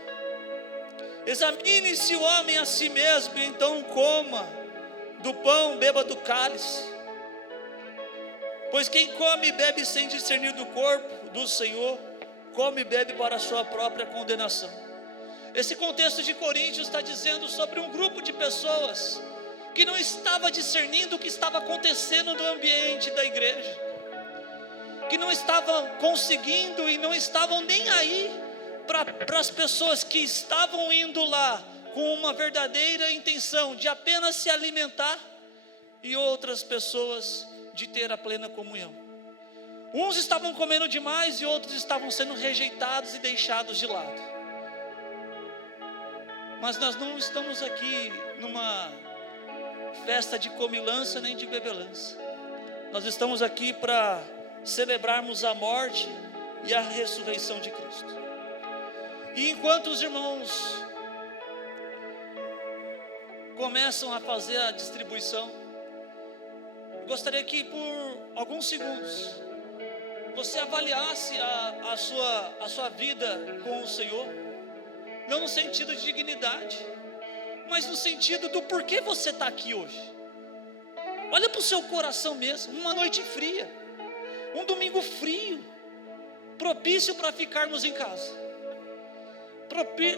examine-se o homem a si mesmo, e então coma do pão, beba do cálice. Pois quem come e bebe sem discernir do corpo do Senhor, come e bebe para a sua própria condenação. Esse contexto de Coríntios está dizendo sobre um grupo de pessoas que não estava discernindo o que estava acontecendo no ambiente da igreja, que não estavam conseguindo e não estavam nem aí para as pessoas que estavam indo lá com uma verdadeira intenção de apenas se alimentar, e outras pessoas de ter a plena comunhão. Uns estavam comendo demais e outros estavam sendo rejeitados e deixados de lado. Mas nós não estamos aqui numa festa de comilança nem de bebelança. Nós estamos aqui para celebrarmos a morte e a ressurreição de Cristo. E enquanto os irmãos começam a fazer a distribuição, eu gostaria que por alguns segundos você avaliasse a sua vida com o Senhor, não no sentido de dignidade, mas no sentido do porquê você está aqui hoje. Olha para o seu coração mesmo, uma noite fria, um domingo frio, propício para ficarmos em casa,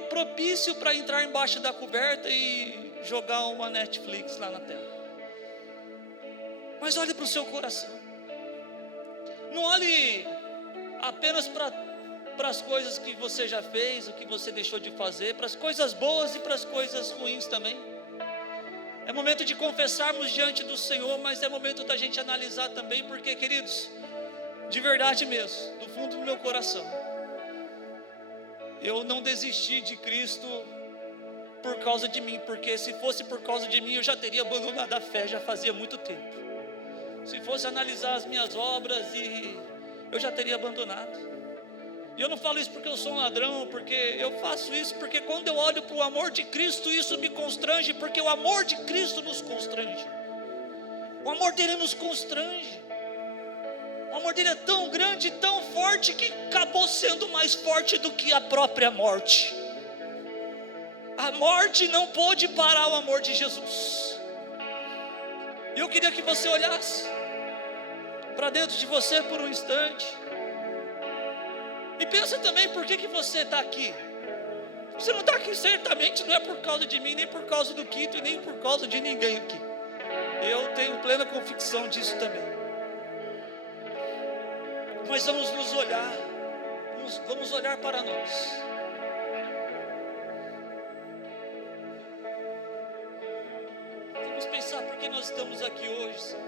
propício para entrar embaixo da coberta e jogar uma Netflix lá na tela. Mas olhe para o seu coração, não olhe apenas para as coisas que você já fez, o que você deixou de fazer, para as coisas boas e para as coisas ruins também. É momento de confessarmos diante do Senhor, mas é momento da gente analisar também, porque, queridos, de verdade mesmo, do fundo do meu coração, eu não desisti de Cristo por causa de mim, porque se fosse por causa de mim, eu já teria abandonado a fé já fazia muito tempo. Se fosse analisar as minhas obras, eu já teria abandonado. E eu não falo isso porque eu sou um ladrão, porque eu faço isso porque quando eu olho para o amor de Cristo, isso me constrange, porque o amor de Cristo nos constrange. O amor dele nos constrange. O amor dele é tão grande, tão forte, que acabou sendo mais forte do que a própria morte. A morte não pôde parar o amor de Jesus. E eu queria que você olhasse para dentro de você por um instante. E pensa também por que você está aqui. Você não está aqui certamente, não é por causa de mim, nem por causa do Quito, e nem por causa de ninguém aqui. Eu tenho plena convicção disso também. Mas vamos nos olhar, vamos olhar para nós. Vamos pensar por que nós estamos aqui hoje, Senhor.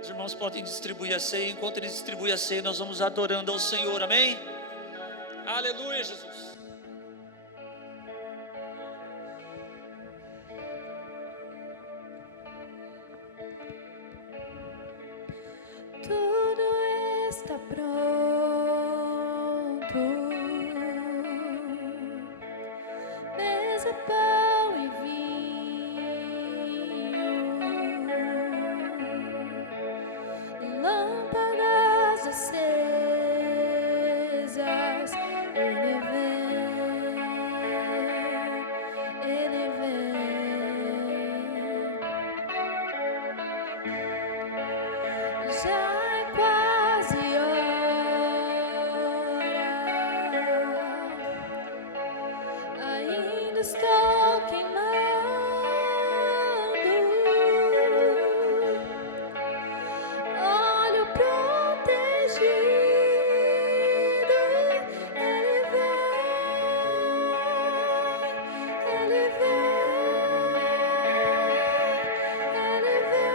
Os irmãos podem distribuir a ceia. Enquanto eles distribuem a ceia, nós vamos adorando ao Senhor, amém? Aleluia, Jesus. Tudo está pronto, mesa, pão e vinho, lâmpadas acesas. Ele vem, já é quase hora, ainda estou queimando, olho protegido. Ele vem, ele vem, ele vem.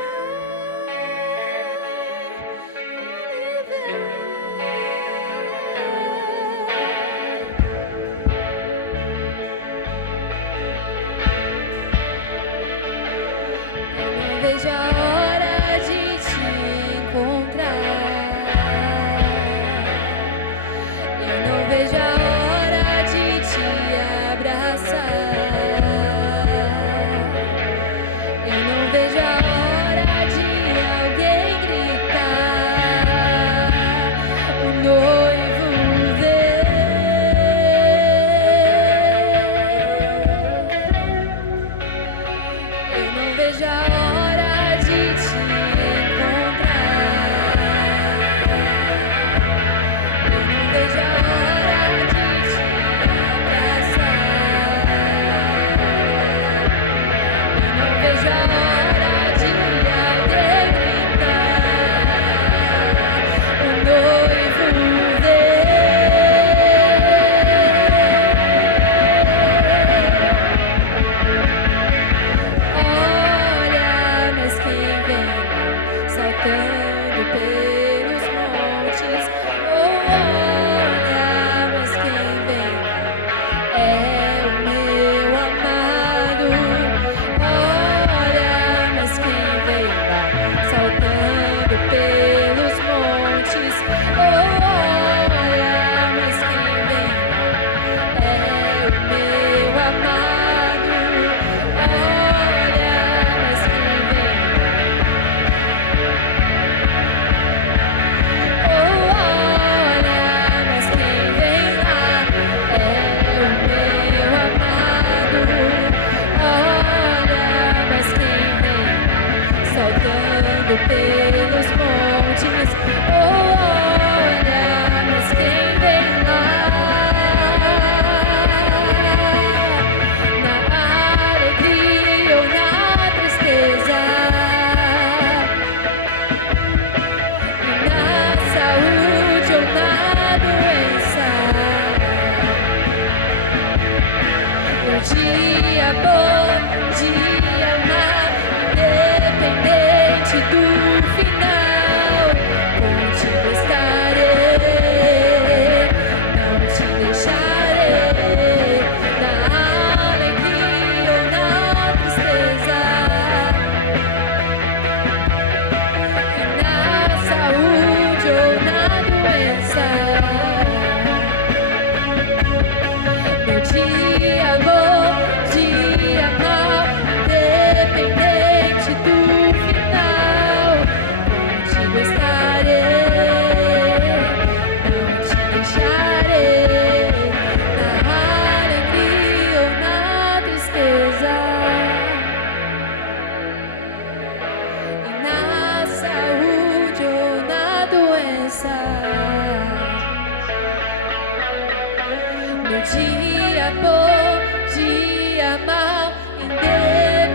dia bom, dia mau,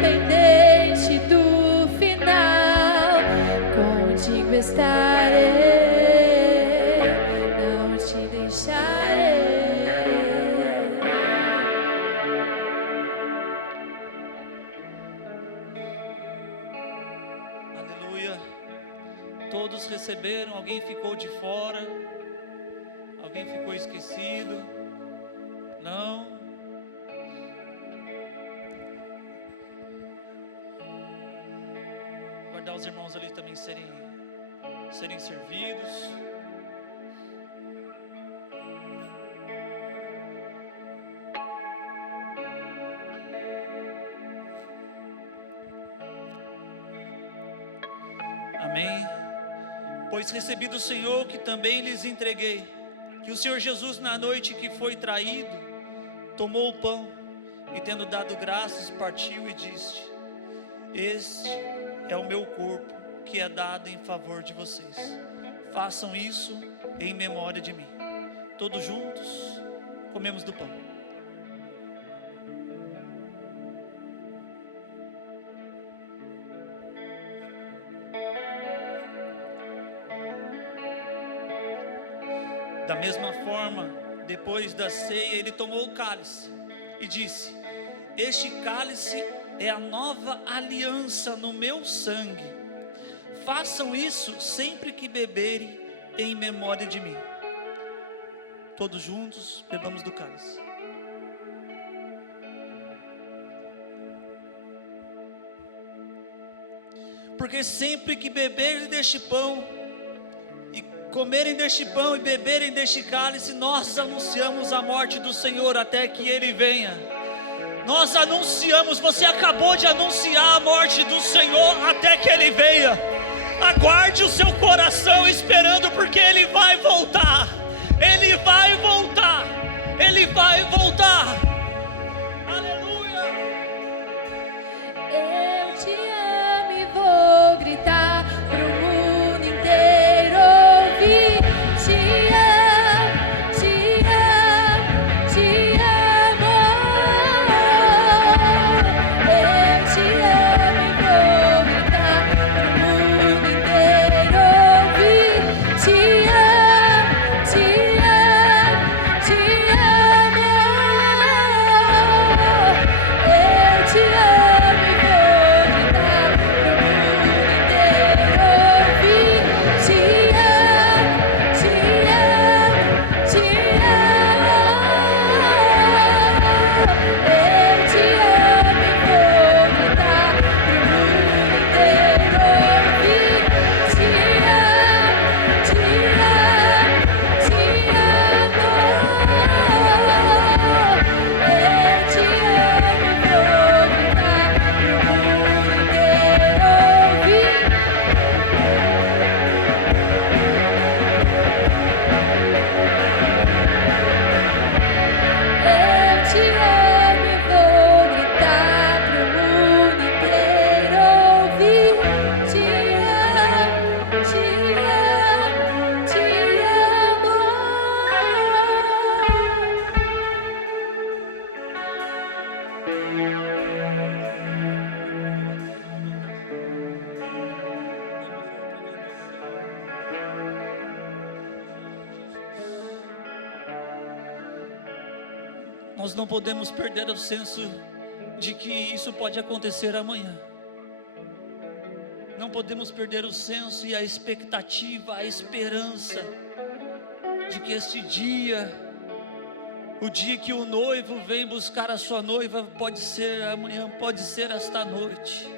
independente do final, contigo estarei, não te deixarei. Aleluia. Todos receberam, alguém ficou de fora, alguém ficou esquecido? Não. Guardar os irmãos ali também serem servidos. Amém. Pois recebi do Senhor que também lhes entreguei, que o Senhor Jesus, na noite que foi traído, tomou o pão e, tendo dado graças, partiu e disse: este é o meu corpo, que é dado em favor de vocês. Façam isso em memória de mim. Todos juntos, comemos do pão. Da mesma forma, depois da ceia, ele tomou o cálice e disse: este cálice é a nova aliança no meu sangue. Façam isso sempre que beberem, em memória de mim. Todos juntos, bebamos do cálice. Porque sempre que beberem deste pão, comerem deste pão e beberem deste cálice, nós anunciamos a morte do Senhor até que Ele venha. Nós anunciamos, você acabou de anunciar a morte do Senhor até que Ele venha. Aguarde o seu coração esperando, porque Ele vai voltar. Ele vai voltar. Ele vai voltar. Aleluia. Eu te amo e vou gritar pro mundo inteiro ouvir. Te amo, te amo, te amo. Eu te amo e vou gritar pro mundo inteiro ouvir. Te amo, te amo, te amo. Eu te amo e vou gritar pro mundo inteiro ouvir. Te amo, te amo, te amo. Eu te amo e vou gritar pro mundo inteiro ouvir. Te amo, te amo, te amo. Eu te amo e vou gritar pro mundo inteiro ouvir. Eu te amo e vou gritar pro mundo inteiro ouvir. Te amo, te amo, te amo. Nós não podemos perder o senso de que isso pode acontecer amanhã. Não podemos perder o senso e a expectativa, a esperança de que este dia, o dia que o noivo vem buscar a sua noiva, pode ser amanhã, pode ser esta noite.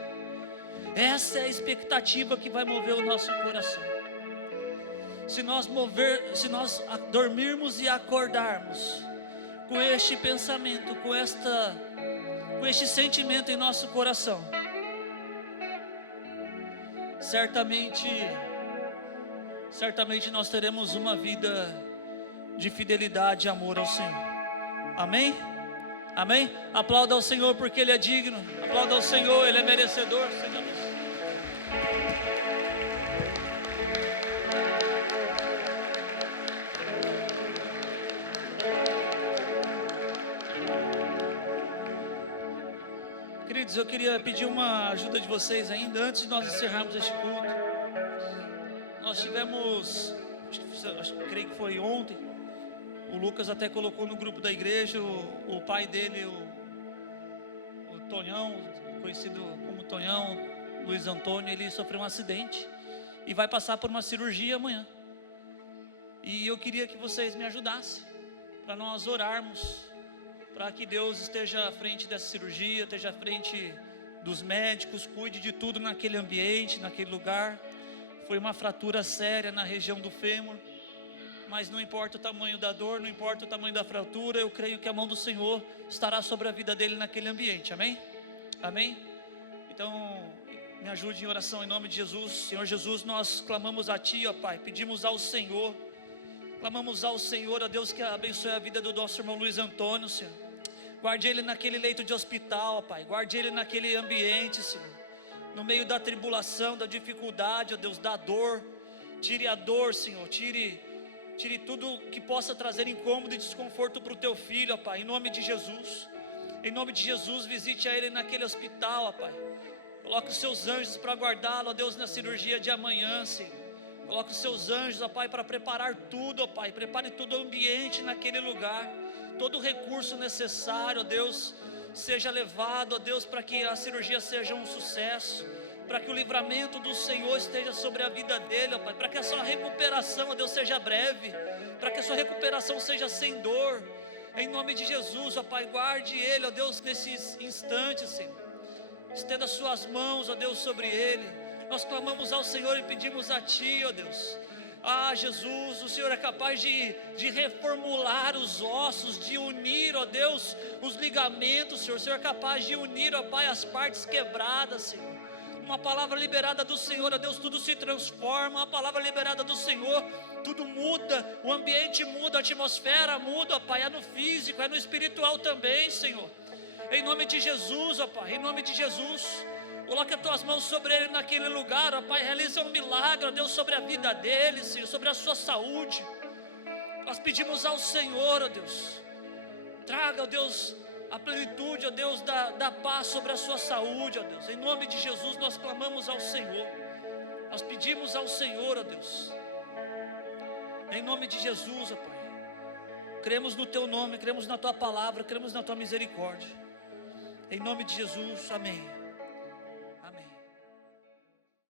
Essa é a expectativa que vai mover o nosso coração. Se nós dormirmos e acordarmos com este pensamento, com este sentimento em nosso coração, certamente nós teremos uma vida de fidelidade e amor ao Senhor. Amém? Amém? Aplauda ao Senhor porque Ele é digno. Aplauda ao Senhor, Ele é merecedor. Senhor. Queridos, eu queria pedir uma ajuda de vocês ainda, antes de nós encerrarmos este culto. Nós tivemos, creio que foi ontem, o Lucas até colocou no grupo da igreja, o pai dele, o Tonhão, conhecido como Tonhão, Luiz Antônio, ele sofreu um acidente e vai passar por uma cirurgia amanhã. E eu queria que vocês me ajudassem, para nós orarmos, para que Deus esteja à frente dessa cirurgia, esteja à frente dos médicos, cuide de tudo naquele ambiente, naquele lugar. Foi uma fratura séria na região do fêmur, mas não importa o tamanho da dor, não importa o tamanho da fratura, eu creio que a mão do Senhor estará sobre a vida dele naquele ambiente, amém? Amém? Então, me ajude em oração em nome de Jesus. Senhor Jesus, nós clamamos a Ti, ó Pai, pedimos ao Senhor, clamamos ao Senhor, ó Deus, que abençoe a vida do nosso irmão Luiz Antônio, Senhor. Guarde ele naquele leito de hospital, ó Pai, guarde ele naquele ambiente, Senhor, no meio da tribulação, da dificuldade, ó Deus, da dor. Tire a dor, Senhor, tire tudo que possa trazer incômodo e desconforto para o Teu filho, ó Pai, em nome de Jesus. Em nome de Jesus, visite a ele naquele hospital, ó Pai. Coloque os Seus anjos para guardá-lo, ó Deus, na cirurgia de amanhã, Senhor. Coloque os Seus anjos, ó Pai, para preparar tudo, ó Pai. Prepare todo o ambiente naquele lugar. Todo o recurso necessário, ó Deus, seja levado, ó Deus, para que a cirurgia seja um sucesso, para que o livramento do Senhor esteja sobre a vida dele, ó Pai, para que a sua recuperação, ó Deus, seja breve, para que a sua recuperação seja sem dor, em nome de Jesus, ó Pai, guarde ele, ó Deus, nesses instantes, Senhor, estenda suas mãos, ó Deus, sobre ele. Nós clamamos ao Senhor e pedimos a Ti, ó Deus. Ah, Jesus, o Senhor é capaz de reformular os ossos, de unir, ó Deus, os ligamentos, Senhor. O Senhor é capaz de unir, ó Pai, as partes quebradas, Senhor. Uma palavra liberada do Senhor, ó Deus, tudo se transforma. Uma palavra liberada do Senhor, tudo muda. O ambiente muda, a atmosfera muda, ó Pai. É no físico, é no espiritual também, Senhor. Em nome de Jesus, ó Pai, em nome de Jesus. Coloque as Tuas mãos sobre ele naquele lugar, ó Pai, realiza um milagre, ó Deus, sobre a vida dele, Senhor, sobre a sua saúde. Nós pedimos ao Senhor, ó Deus, traga, ó Deus, a plenitude, ó Deus, da paz sobre a sua saúde, ó Deus. Em nome de Jesus nós clamamos ao Senhor, nós pedimos ao Senhor, ó Deus, em nome de Jesus, ó Pai. Cremos no Teu nome, cremos na Tua palavra, cremos na Tua misericórdia. Em nome de Jesus, amém.